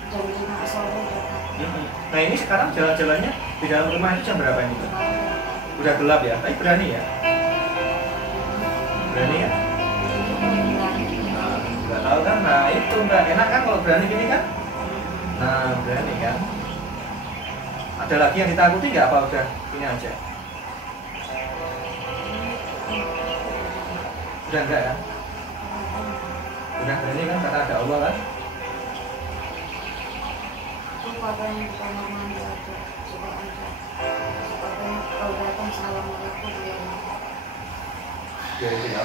Jam 5 sore. Nah ini sekarang jalan-jalannya di dalam rumah itu jam berapa ini Mbak? Udah gelap ya, tapi berani ya? Berani ya? Nah, nggak tahu kan? Nah itu Mbak, enak kan kalau berani gini kan? Nah berani kan? Ada lagi yang ditakuti nggak apa udah ini aja? Udah enggak ya? Udah berani kan karena ada Allah kan? Itu katanya di kamar mandi aja, coba aja. Katanya kalau datang assalamualaikum ya.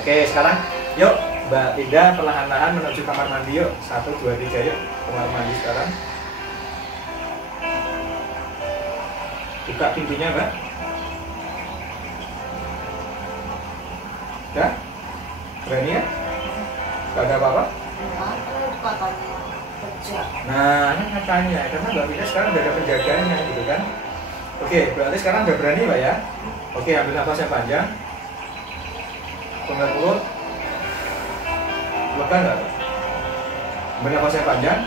Oke, sekarang yuk Mbak Finda perlahan-lahan menuju kamar mandi yuk. 1, 2, 3 yuk kamar mandi sekarang. Buka pintunya Mbak. Ya? Berani ya? Gak ada apa-apa? Ada katanya kerja. Nah, ini katanya, karena Mbak Finda sekarang udah ada penjaganya gitu kan. Oke, berarti sekarang udah berani Mbak ya. Oke, ambil nafas yang panjang. Penggal mulut. Lega nggak Mbak? Ambil nafas yang panjang.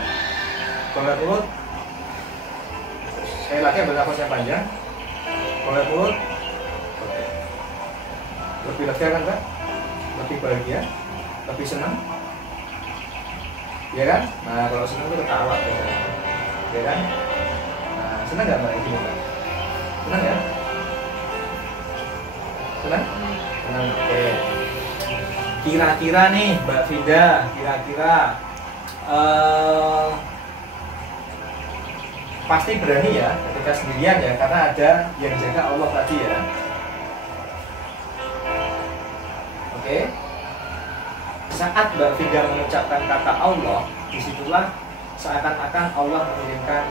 Penggal mulut. Sekali lagi ambil nafas yang panjang. Penggal mulut. Oke. Lebih lega kan Mbak? Lebih bahagia? Lebih senang? Ya kan? Nah kalau senang itu ketawa ya kan? Nah senang nggak Mbak ini Mbak? Senang ya? Senang? Senang, oke. Kira-kira nih Mbak Finda, kira-kira pasti berani ya ketika sendirian ya, karena ada yang jaga Allah tadi ya. Oke. Saat Mbak Finda mengucapkan kata Allah, disitulah seakan-akan Allah mengirimkan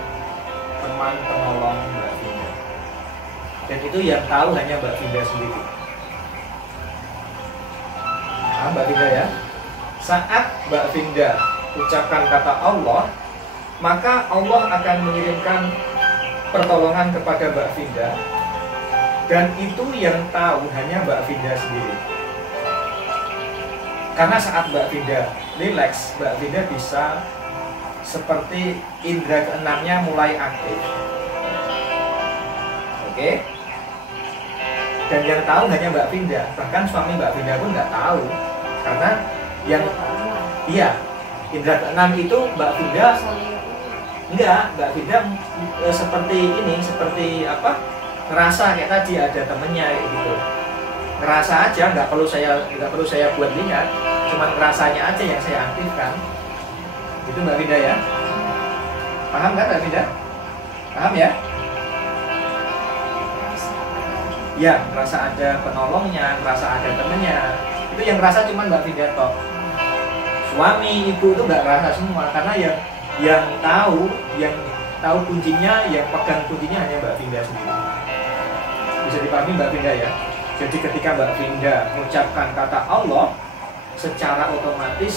teman penolong Mbak Finda. Dan itu yang tahu hanya Mbak Finda sendiri. Nah, Mbak Finda ya. Saat Mbak Finda ucapkan kata Allah, maka Allah akan mengirimkan pertolongan kepada Mbak Finda. Dan itu yang tahu hanya Mbak Finda sendiri. Karena saat Mbak Finda relax, Mbak Finda bisa seperti indera keenamnya mulai aktif. Oke. Dan yang tahu hanya Mbak Finda, bahkan suami Mbak Finda pun nggak tahu, karena yang indera keenam itu Mbak Finda Mbak Finda seperti ini, seperti apa? Ngerasa kayak tadi ada temennya gitu. Ngerasa aja, nggak perlu saya buat lihat, cuma ngerasanya aja yang saya aktifkan. Itu Mbak Finda ya. Paham kan Mbak Finda? Paham ya? Ya, ngerasa ada penolongnya, ngerasa ada temennya. Itu yang ngerasa cuma Mbak Finda toh. Suami, ibu itu nggak ngerasa semua, karena yang tahu kuncinya, yang pegang kuncinya hanya Mbak Finda sendiri. Bisa dipahami Mbak Finda ya? Jadi ketika Mbak Finda mengucapkan kata Allah, secara otomatis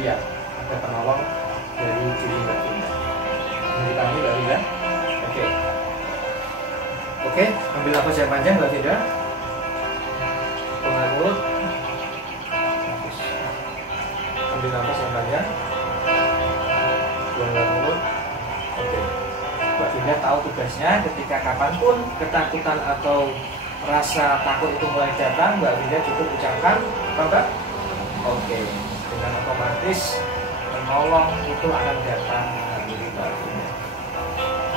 iya, ada penolong dari diri Mbak Finda. Bisa dipahami Mbak Finda? Oke, ambil nafas yang panjang Mbak Finda. Pengaruh mulut. Ambil nafas yang panjang. Buang mulut. Oke. Mbak Finda tahu tugasnya ketika kapanpun ketakutan atau rasa takut itu mulai datang, Mbak Finda cukup ucapkan apa Mbak? Oke. Dengan otomatis penolong itu akan datang dari Mbak Finda.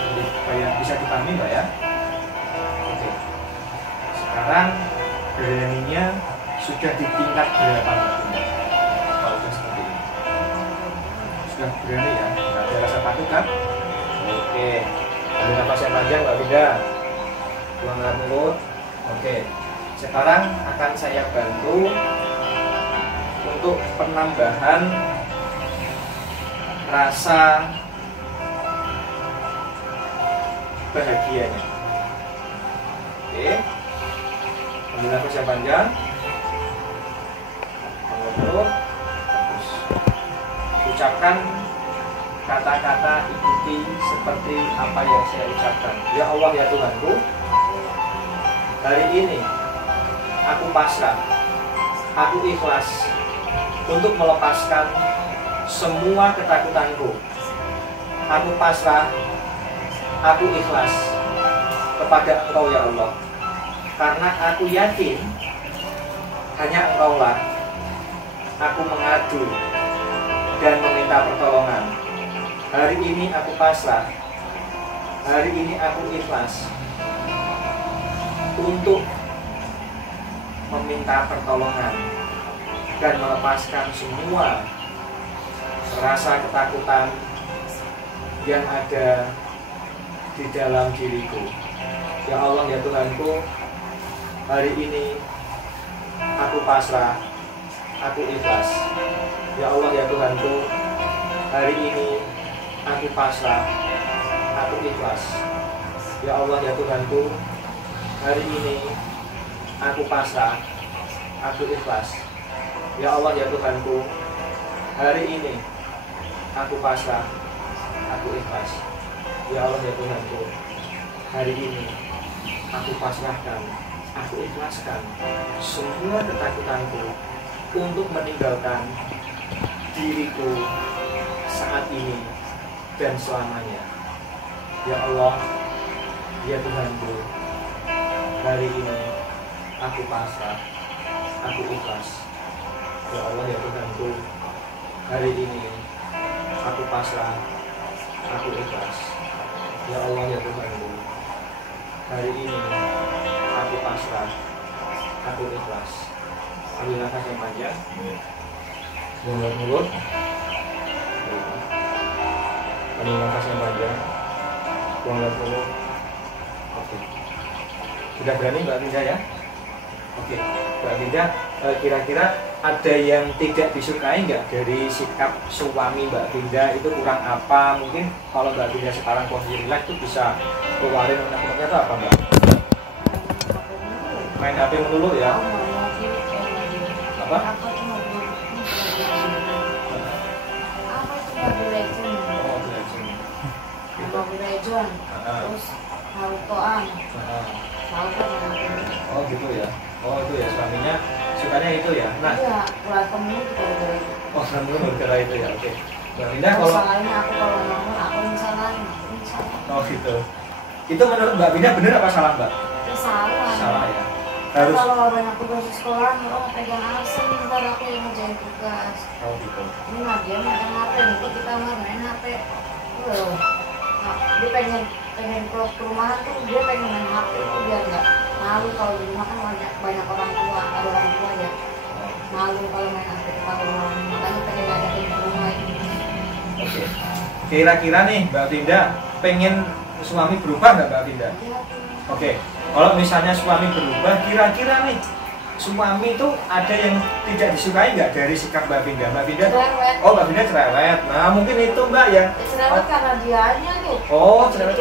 Jadi supaya bisa dipahami Mbak ya. Oke. Sekarang beraninya sudah di tingkat berapa Mbak Finda? Kalau sudah seperti ini, sudah berani ya, nggak ada rasa takut kan? Oke, ambil nafas yang panjang Mbak Finda. Buang air mulut. Oke, sekarang akan saya bantu untuk penambahan rasa bahagianya. Oke, ambil nafas yang panjang. Buang air mulut. Terus ucapkan kata-kata, ikuti seperti apa yang saya ucapkan. Ya Allah ya Tuhanku, hari ini aku pasrah, aku ikhlas untuk melepaskan semua ketakutanku. Aku pasrah, aku ikhlas kepada Engkau ya Allah, karena aku yakin hanya Engkaulah aku mengadu dan meminta pertolongan. Hari ini aku pasrah, hari ini aku ikhlas untuk meminta pertolongan dan melepaskan semua rasa ketakutan yang ada di dalam diriku. Ya Allah ya Tuhanku, hari ini aku pasrah, aku ikhlas. Ya Allah ya Tuhanku, hari ini aku pasrah, aku ikhlas. Ya Allah ya Tuhanku, hari ini aku pasrah, aku ikhlas. Ya Allah ya Tuhanku, hari ini aku pasrah, aku ikhlas. Ya Allah ya Tuhanku, hari ini aku pasrahkan, aku ikhlaskan semua ketakutanku untuk meninggalkan diriku saat ini dan selamanya. Ya Allah ya Tuhanku, hari ini aku pasrah, aku ikhlas. Ya Allah ya Tuhanku, hari ini aku pasrah, aku ikhlas. Ya Allah ya Tuhanku, hari ini aku pasrah, aku ikhlas. Ambil nafas yang panjang. Buang mulut. Ambil nafas yang panjang. Buang mulut. Oke. Sudah berani Mbak Finda ya? Oke, Mbak Winda, kira-kira ada yang tidak disukai nggak dari sikap suami Mbak Winda itu kurang apa? Mungkin kalau Mbak Winda sekarang posisi relax itu bisa keluarin unek-uneknya itu apa Mbak? Main HP melulu ya? Apa? Mobile Legend, terus Narutoan, Oh gitu ya. Oh itu ya suaminya sukanya itu ya. Nah, iya, berantem gitu kalau itu. oh namun gara itu ya. Oke. Mbak Winda kalau Masalahnya aku kalau ngomong aku misalnya. oh gitu. Itu menurut Mbak Winda benar apa salah Mbak? Ya salah. Salah ya. Kan Harus. kalau banyak tugas di sekolah, orang pegang absen, ntar aku yang ngerjain tugas. Oh gitu. Ini mah dia main HP, nanti kita main HP. Loh. Nah, dia pengen pulang ke rumahan tuh dia pengen main HP itu biar nggak malu kalau di rumah kan banyak orang tua, ada orang tua ya. Malu kalau main HP kalau orang, makanya pengen ngajakin ke rumah ini. Oke. Kira-kira nih Mbak Winda pengen suami berubah nggak Mbak Winda? Iya. Oke. Kalau misalnya suami berubah, kira-kira nih suami itu ada yang tidak disukai nggak dari sikap Mbak Winda? Mbak Winda? Cerewet. Oh Mbak Winda cerewet. Nah mungkin itu Mbak ya. Ya, cerewet karena dianya tuh. Oh cerewet.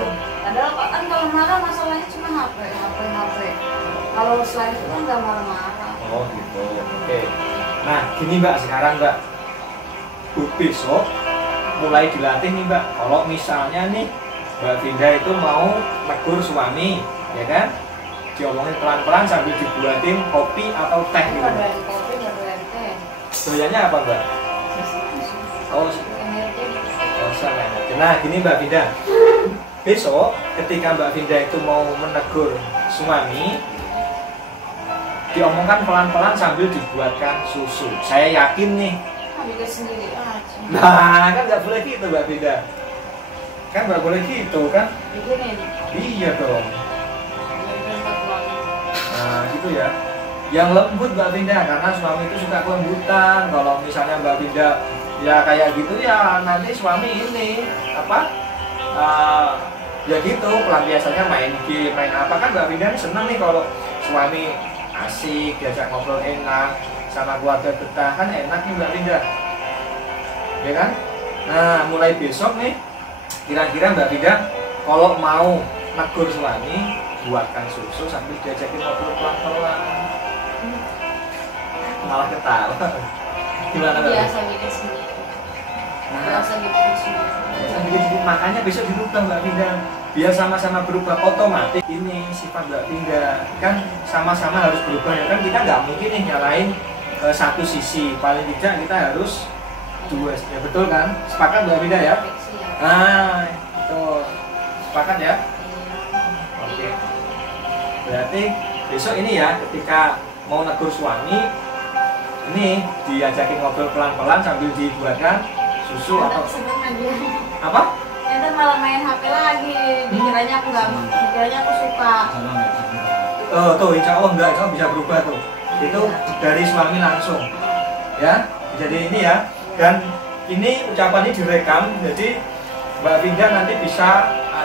Padahal kan kalau marah masalahnya cuma HP. Kalau selain itu kan nggak marah-marah. Oh gitu. Oke. Nah gini Mbak sekarang Mbak. Besok mulai dilatih nih Mbak. Kalau misalnya nih Mbak Winda itu mau negur suami, ya kan? Diomongin pelan-pelan sambil dibuatin kopi atau teh gitu. Nggak doyan kopi, nggak doyan teh. Doyannya apa Mbak? Oh, Energi. sama aja. Nah gini Mbak Winda. Besok ketika Mbak Winda itu mau menegur suami, diomongkan pelan-pelan sambil dibuatkan susu. Saya yakin nih. Ambil sendiri aja. Nah kan nggak boleh gitu Mbak Winda. Kan nggak boleh gitu kan? Begini. Iya dong. Nah gitu ya. Yang lembut Mbak Winda karena suami itu suka kelembutan. Kalau misalnya Mbak Winda ya kayak gitu ya nanti suami ini apa? Ya gitu pelampiasannya main game, main apa kan Mbak Winda seneng nih kalau suami asik diajak ngobrol enak sama keluarga betah kan enak nih Mbak Winda. Ya kan? Nah mulai besok nih kira-kira Mbak Winda kalau mau negur suami buatkan susu sambil diajakin ngobrol pelan-pelan. Malah ketawa. Gimana Mbak? Biasa bikin sendiri. Biasa bikin sendiri. Makanya besok dirubah Mbak Winda biar sama-sama berubah otomatis ini sifat Mbak Winda kan sama-sama harus berubah ya kan kita nggak mungkin nih nyalain satu sisi paling tidak kita harus dua ya betul kan sepakat Mbak Winda ya nah itu sepakat ya oke berarti besok ini ya ketika mau negur suami ini diajakin ngobrol pelan-pelan sambil dibuatkan susu atau apa? Nanti malah main HP lagi, dikiranya aku nggak, dikiranya aku suka. Tuh, insya Allah enggak, insya Allah bisa berubah tuh. Itu dari suami langsung, ya. Jadi ini ya, dan ini ucapan ini direkam, jadi Mbak Winda nanti bisa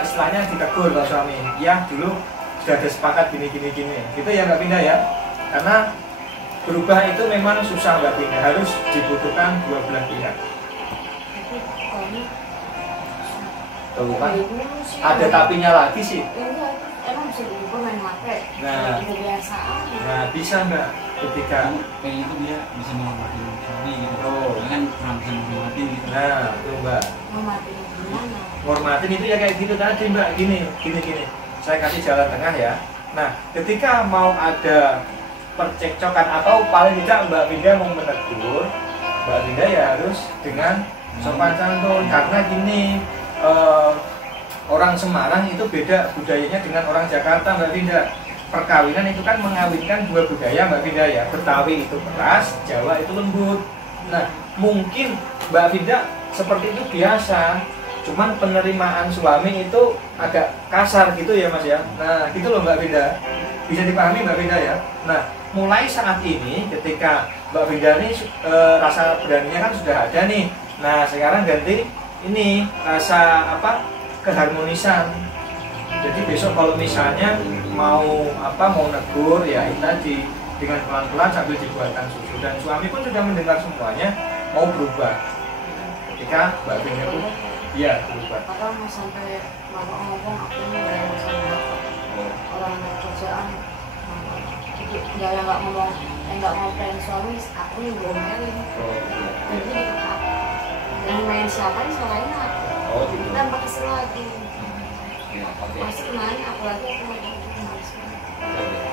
istilahnya ditegur kalau suami. Ya dulu sudah ada sepakat gini, gitu ya Mbak Winda ya. Karena berubah itu memang susah Mbak Winda, harus dibutuhkan dua belah pihak. Tuh kan, ada tapinya lagi sih. Emang bisa diubah main HP. Nah, kebiasaan. Nah, bisa nggak ketika kayak itu dia bisa menghormati suami gitu. Oh. Dia kan kurang bisa menghormati gitu. nah, tuh Mbak. Menghormatin gimana? Hormatin itu ya kayak gitu tadi Mbak, gini. Saya kasih jalan tengah ya. Nah, ketika mau ada percekcokan atau paling tidak Mbak Winda mau menegur, Mbak Winda ya harus dengan sopan santun karena gini. Orang Semarang itu beda budayanya dengan orang Jakarta Mbak Winda. Perkawinan itu kan mengawinkan dua budaya Mbak Winda ya. Betawi itu keras, Jawa itu lembut. Nah mungkin Mbak Winda seperti itu biasa. Cuman penerimaan suami itu agak kasar gitu ya Mas ya. Nah gitu loh Mbak Winda. Bisa dipahami Mbak Winda ya. Nah mulai saat ini ketika Mbak Winda ini rasa beraninya kan sudah ada nih. Nah sekarang ganti ini rasa apa keharmonisan. Jadi besok kalau misalnya mau negur ya itu tadi dengan pelan-pelan sambil dibuatkan susu, dan suami pun sudah mendengar semuanya mau berubah. Ketika Mbak Vinda pun iya berubah. Padahal mau sampai mama ngomong aku ini gak yang sama orang ada kerjaan, itu nggak ngomong, nggak ngomongin suami, aku nih belum melin. Jadi dikata dan main siapa nih selain aku. Oh gitu. Dan kesel lagi. Oke. Masih nanya apalagi aku lagi males.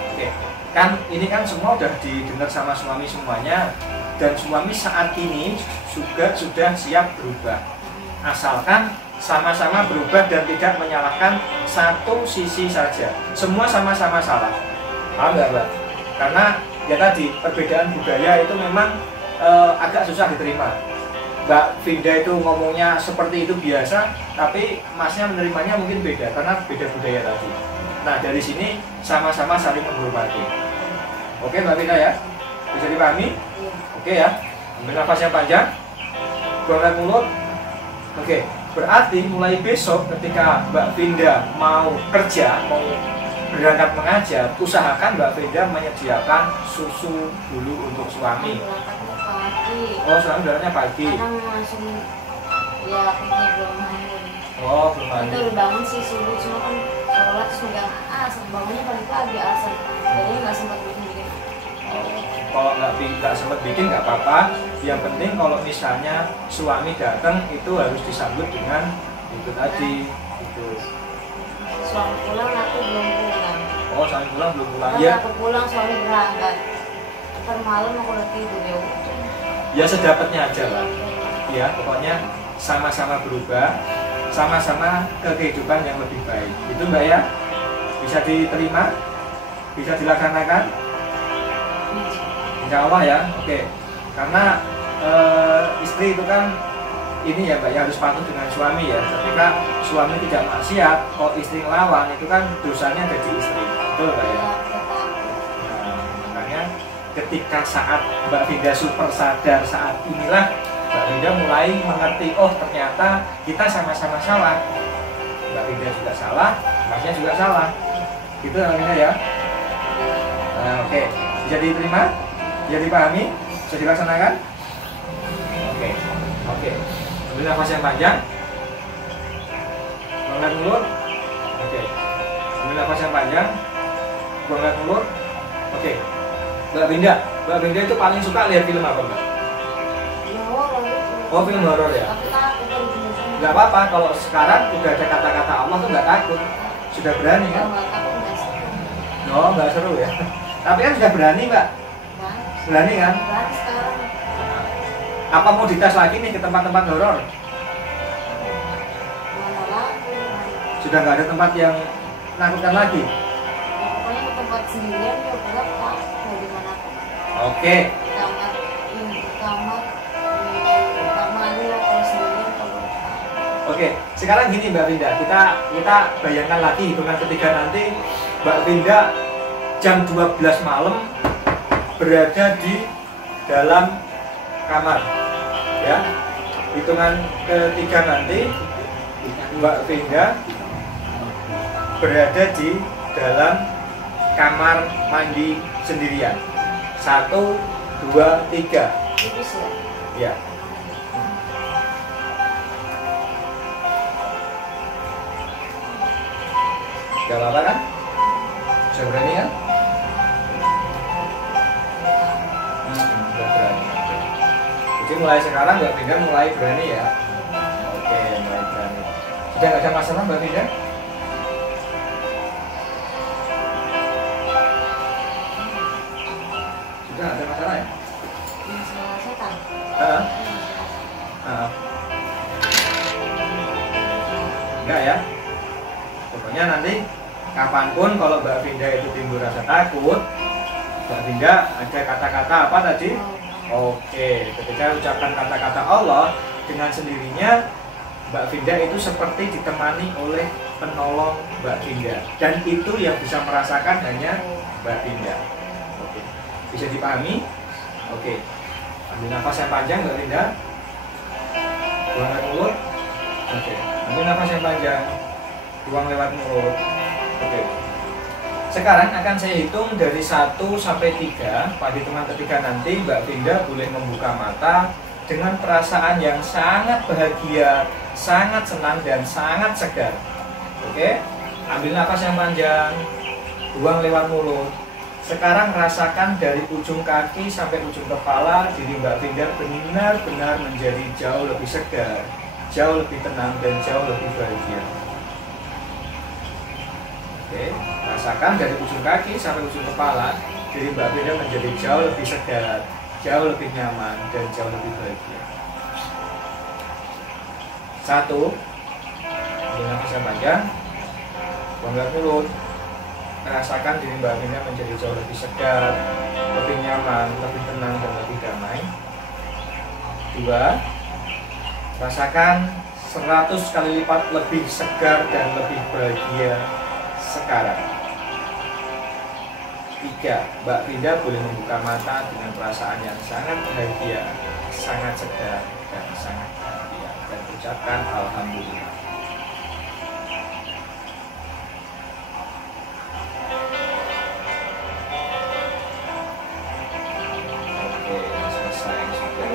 Oke. Kan ini kan semua udah didengar sama suami semuanya, dan suami saat ini juga sudah siap berubah. Asalkan sama-sama berubah dan tidak menyalahkan satu sisi saja. Semua sama-sama salah. Paham nggak, Mbak? Karena ya tadi perbedaan budaya itu memang agak susah diterima. Mbak Vinda itu ngomongnya seperti itu biasa, tapi masnya menerimanya mungkin beda karena beda budaya tadi. Nah dari sini sama-sama saling menghormati. Oke Mbak Vinda ya, bisa dipahami? Iya. Oke ya, ambil nafas yang panjang, buang air mulut. Oke, berarti mulai besok ketika Mbak Vinda mau kerja, mau berangkat mengajar, usahakan Mbak Vinda menyediakan susu dulu untuk suami. Berangkatnya pagi. Oh, suami berangkatnya pagi. Kadang langsung ya pergi belum bangun. Oh, belum Kita mandi. udah bangun sih subuh, cuma kan sholat terus megang bangunnya pagi-pagi alasan. Jadi nggak sempat bikin. Kalau nggak sempat bikin nggak apa-apa. Yang penting kalau misalnya suami datang itu harus disambut dengan itu tadi. Itu. Suami pulang aku belum pulang. Oh, suami pulang belum pulang. Kalau Ya, aku pulang suami berangkat. Ntar malam aku udah tidur ya udah. ya sedapatnya aja lah. Ya, pokoknya sama-sama berubah, sama-sama ke kehidupan yang lebih baik. Itu Mbak ya, bisa diterima, bisa dilaksanakan. Insya Allah ya, oke. Karena istri itu kan ini ya Mbak ya, harus patuh dengan suami ya. Ketika suami tidak maksiat, kalau istri ngelawan itu kan dosanya ada di istri. Betul Mbak ya. Nah, makanya ketika saat Mbak Vinda super sadar saat inilah Mbak Vinda mulai mengerti, oh ternyata kita sama-sama salah. Mbak Vinda juga salah, Masnya juga salah. Gitu namanya ya. Nah, oke. Bisa diterima? Bisa dipahami? Bisa dilaksanakan? Oke. Oke. Ambil nafas yang panjang. Buang air mulut. Oke. Ambil nafas yang panjang. Buang air mulut. Oke. Mbak Vinda itu paling suka lihat film apa Mbak? Oh, film horor ya? Tapi takut kalau gini-gini. Nggak apa-apa, kalau sekarang udah ada kata-kata Allah tuh nggak takut. Sudah berani kan? Kalau nggak takut nggak seru. Oh, nggak seru ya? Tapi kan sudah berani Mbak? Kan? Berani kan? Berarti sekarang Apa mau dites lagi nih ke tempat-tempat horor? mana lagi? Sudah nggak ada tempat yang menakutkan lagi? Ya, pokoknya ke tempat sendirian ya pulang takut mau di mana pun. Oke. Di kamar, di kamar, di kamar aja ya kalau sendirian kalau Oke, sekarang gini Mbak Vinda, kita bayangkan lagi hitungan ketiga nanti Mbak Vinda jam 12 malam berada di dalam kamar, ya. Hitungan ketiga nanti Mbak Vinda berada di dalam kamar mandi sendirian. 1, 2, 3, itu sih ya. ya. Gak apa-apa kan? Bisa berani kan? Udah berani. Jadi mulai sekarang Mbak Vinda mulai berani ya? Oke, mulai berani. Sudah nggak ada masalah Mbak Vinda? Sudah nggak ada masalah ya? Masalah setan. Heeh. Heeh. Enggak ya? Pokoknya nanti kapanpun kalau Mbak Vinda itu timbul rasa takut, Mbak Vinda ada kata-kata apa tadi? Oke, ketika ucapkan kata-kata Allah dengan sendirinya Mbak Vinda itu seperti ditemani oleh penolong Mbak Vinda, dan itu yang bisa merasakan hanya Mbak Vinda. Oke, bisa dipahami? Oke, ambil nafas yang panjang Mbak Vinda, buang air mulut. Oke, ambil nafas yang panjang, buang lewat mulut. Oke. Sekarang akan saya hitung dari 1 sampai 3. Pada hitungan ketiga nanti Mbak Vinda boleh membuka mata dengan perasaan yang sangat bahagia, sangat senang dan sangat segar. Oke? Ambil napas yang panjang, buang lewat mulut. Sekarang rasakan dari ujung kaki sampai ujung kepala diri Mbak Vinda benar-benar menjadi jauh lebih segar, jauh lebih tenang dan jauh lebih bahagia. Oke, rasakan dari ujung kaki sampai ujung kepala diri Mbak Vinda menjadi jauh lebih segar, jauh lebih nyaman dan jauh lebih bahagia. 1, ambil nafas yang panjang, buang lewat mulut. Rasakan diri Mbak Vinda menjadi jauh lebih segar, lebih nyaman, lebih tenang dan lebih damai. 2, rasakan 100 kali lipat lebih segar dan lebih bahagia sekarang. 3, Mbak Vinda boleh membuka mata dengan perasaan yang sangat bahagia, sangat segar dan sangat bahagia dan ucapkan alhamdulillah. Oke, selesai sudah.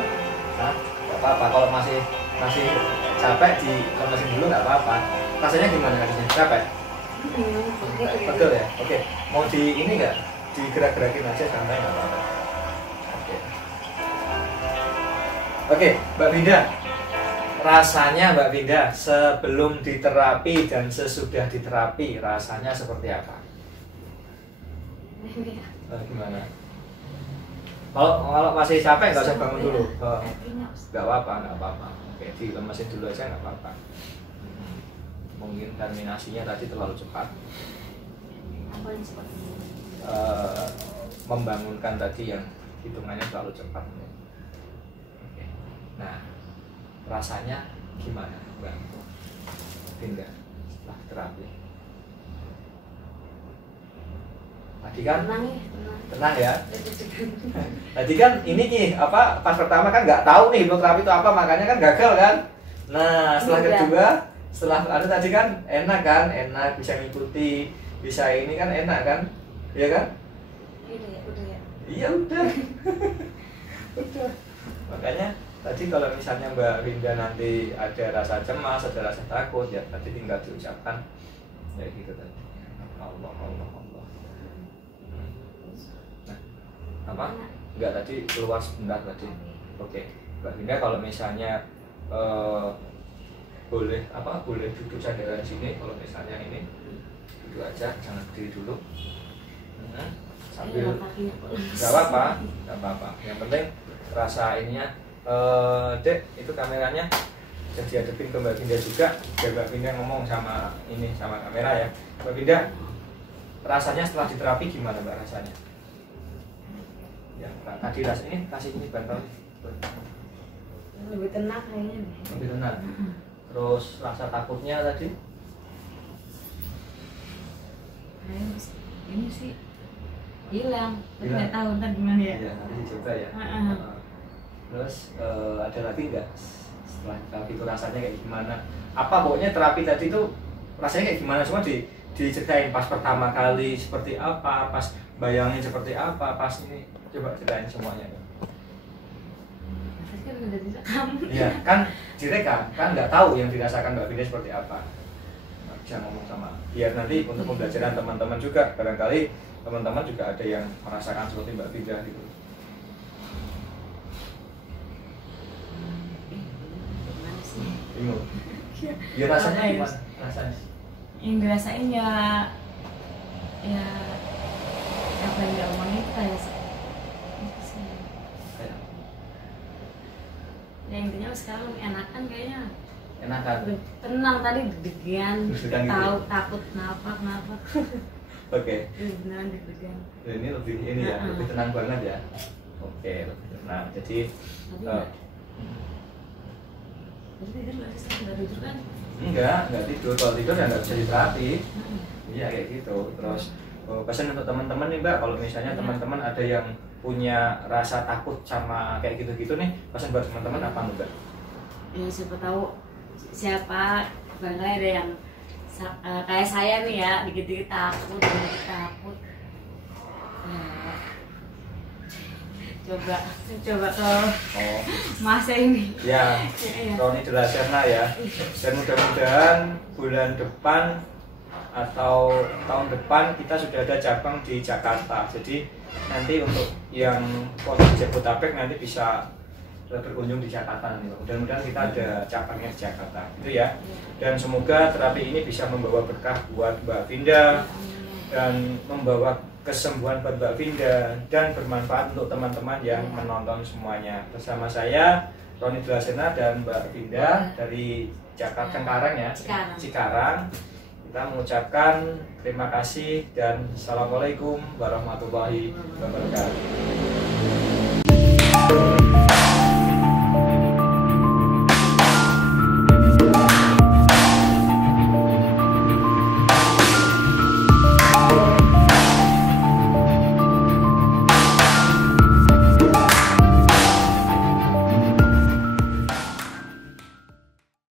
Nah, nggak apa-apa kalau masih capek dilemesin dulu nggak apa-apa. Rasanya gimana rasanya? Capek? Betul ya? Oke. Mau di ini nggak? Digerak-gerakin aja santai nggak apa-apa. Oke, Mbak Vinda. Rasanya Mbak Vinda sebelum diterapi dan sesudah diterapi rasanya seperti apa? Gimana? Kalau masih capek nggak usah bangun dulu. Nggak apa-apa. Oke, dilemesin dulu aja nggak apa-apa. Mungkin terminasinya tadi terlalu cepat. Apa yang cepat? Membangunkan tadi yang hitungannya terlalu cepat. Oke. Nah, rasanya gimana, Mbak Vinda setelah terapi? Tadi kan tenang ya. Tadi kan ini nih apa pas pertama kan nggak tahu nih hipnoterapi itu apa, makanya kan gagal kan. Nah, setelah kedua, setelah ada tadi kan enak bisa ngikuti, bisa ini kan enak kan, iya kan? Udah ya. Iya udah. Udah. Makanya tadi kalau misalnya Mbak Vinda nanti ada rasa cemas, ada rasa takut, ya tadi tinggal diucapkan ya gitu tadi. Allah. Nah, apa? Enggak tadi keluar sebentar tadi. Oke. Mbak Vinda kalau misalnya boleh duduk sandaran sini, kalau misalnya ini duduk aja, jangan berdiri dulu. Sambil nggak apa-apa. Yang penting rasa ininya. Dek, itu kameranya jadi hadapin ke Mbak Vinda juga, biar Mbak Vinda ngomong sama kamera ya. Mbak Vinda, rasanya setelah diterapi gimana Mbak rasanya? Ya, tadi rasanya kasih ini bantal. Lebih tenang kayaknya. Lebih tenang. Terus rasa takutnya tadi? Ini sih hilang, tapi nggak tahu ntar gimana ya. Iya, nanti coba ya. Terus ada lagi nggak setelah terapi itu rasanya kayak gimana? Apa pokoknya terapi tadi itu rasanya kayak gimana? Cuma diceritain pas pertama kali seperti apa, pas bayangin seperti apa, pas ini coba ceritain semuanya. Kan udah direkam. Iya, kan direkam, kan nggak tahu yang dirasakan Mbak Vinda seperti apa. Nggak bisa ngomong sama. Biar nanti untuk pembelajaran teman-teman juga, barangkali teman-teman juga ada yang merasakan seperti Mbak Vinda gitu. Bingung. Ya rasanya gimana? Rasanya? Yang dirasain ya apa yang dia omongin itu kayak ya intinya sekarang enakan kayaknya. Enakan. Tenang tadi deg-degan, tahu gitu. takut kenapa. Oke. Beneran deg-degan. Ini lebih lebih tenang banget ya. Oke, lebih tenang. Jadi Jadi tidur nggak sih? Nggak tidur kan? Enggak tidur. Kalau tidur ya nggak bisa diterapi. Iya kayak gitu. Terus pesan untuk teman-teman nih Mbak, kalau misalnya teman-teman ada yang punya rasa takut sama kayak gitu-gitu nih, pesan buat teman-teman apa Mbak? Ya siapa tahu barangkali ada yang kayak saya nih ya, dikit-dikit takut, takut. Nah, coba ke Oh masa ini. ya, Ya. Roni Delasena ya. Dan mudah-mudahan bulan depan atau tahun depan kita sudah ada cabang di Jakarta. Jadi nanti untuk yang pos Jabodetabek nanti bisa berkunjung di Jakarta nanti. Mudah-mudahan kita ada cabangnya di Jakarta, gitu ya. Dan semoga terapi ini bisa membawa berkah buat Mbak Vinda dan membawa kesembuhan buat Mbak Vinda dan bermanfaat untuk teman-teman yang menonton semuanya. Bersama saya Roni Delasena dan Mbak Vinda dari Jakarta Cengkareng ya, Cikarang. Kita mengucapkan terima kasih dan assalamualaikum warahmatullahi wabarakatuh.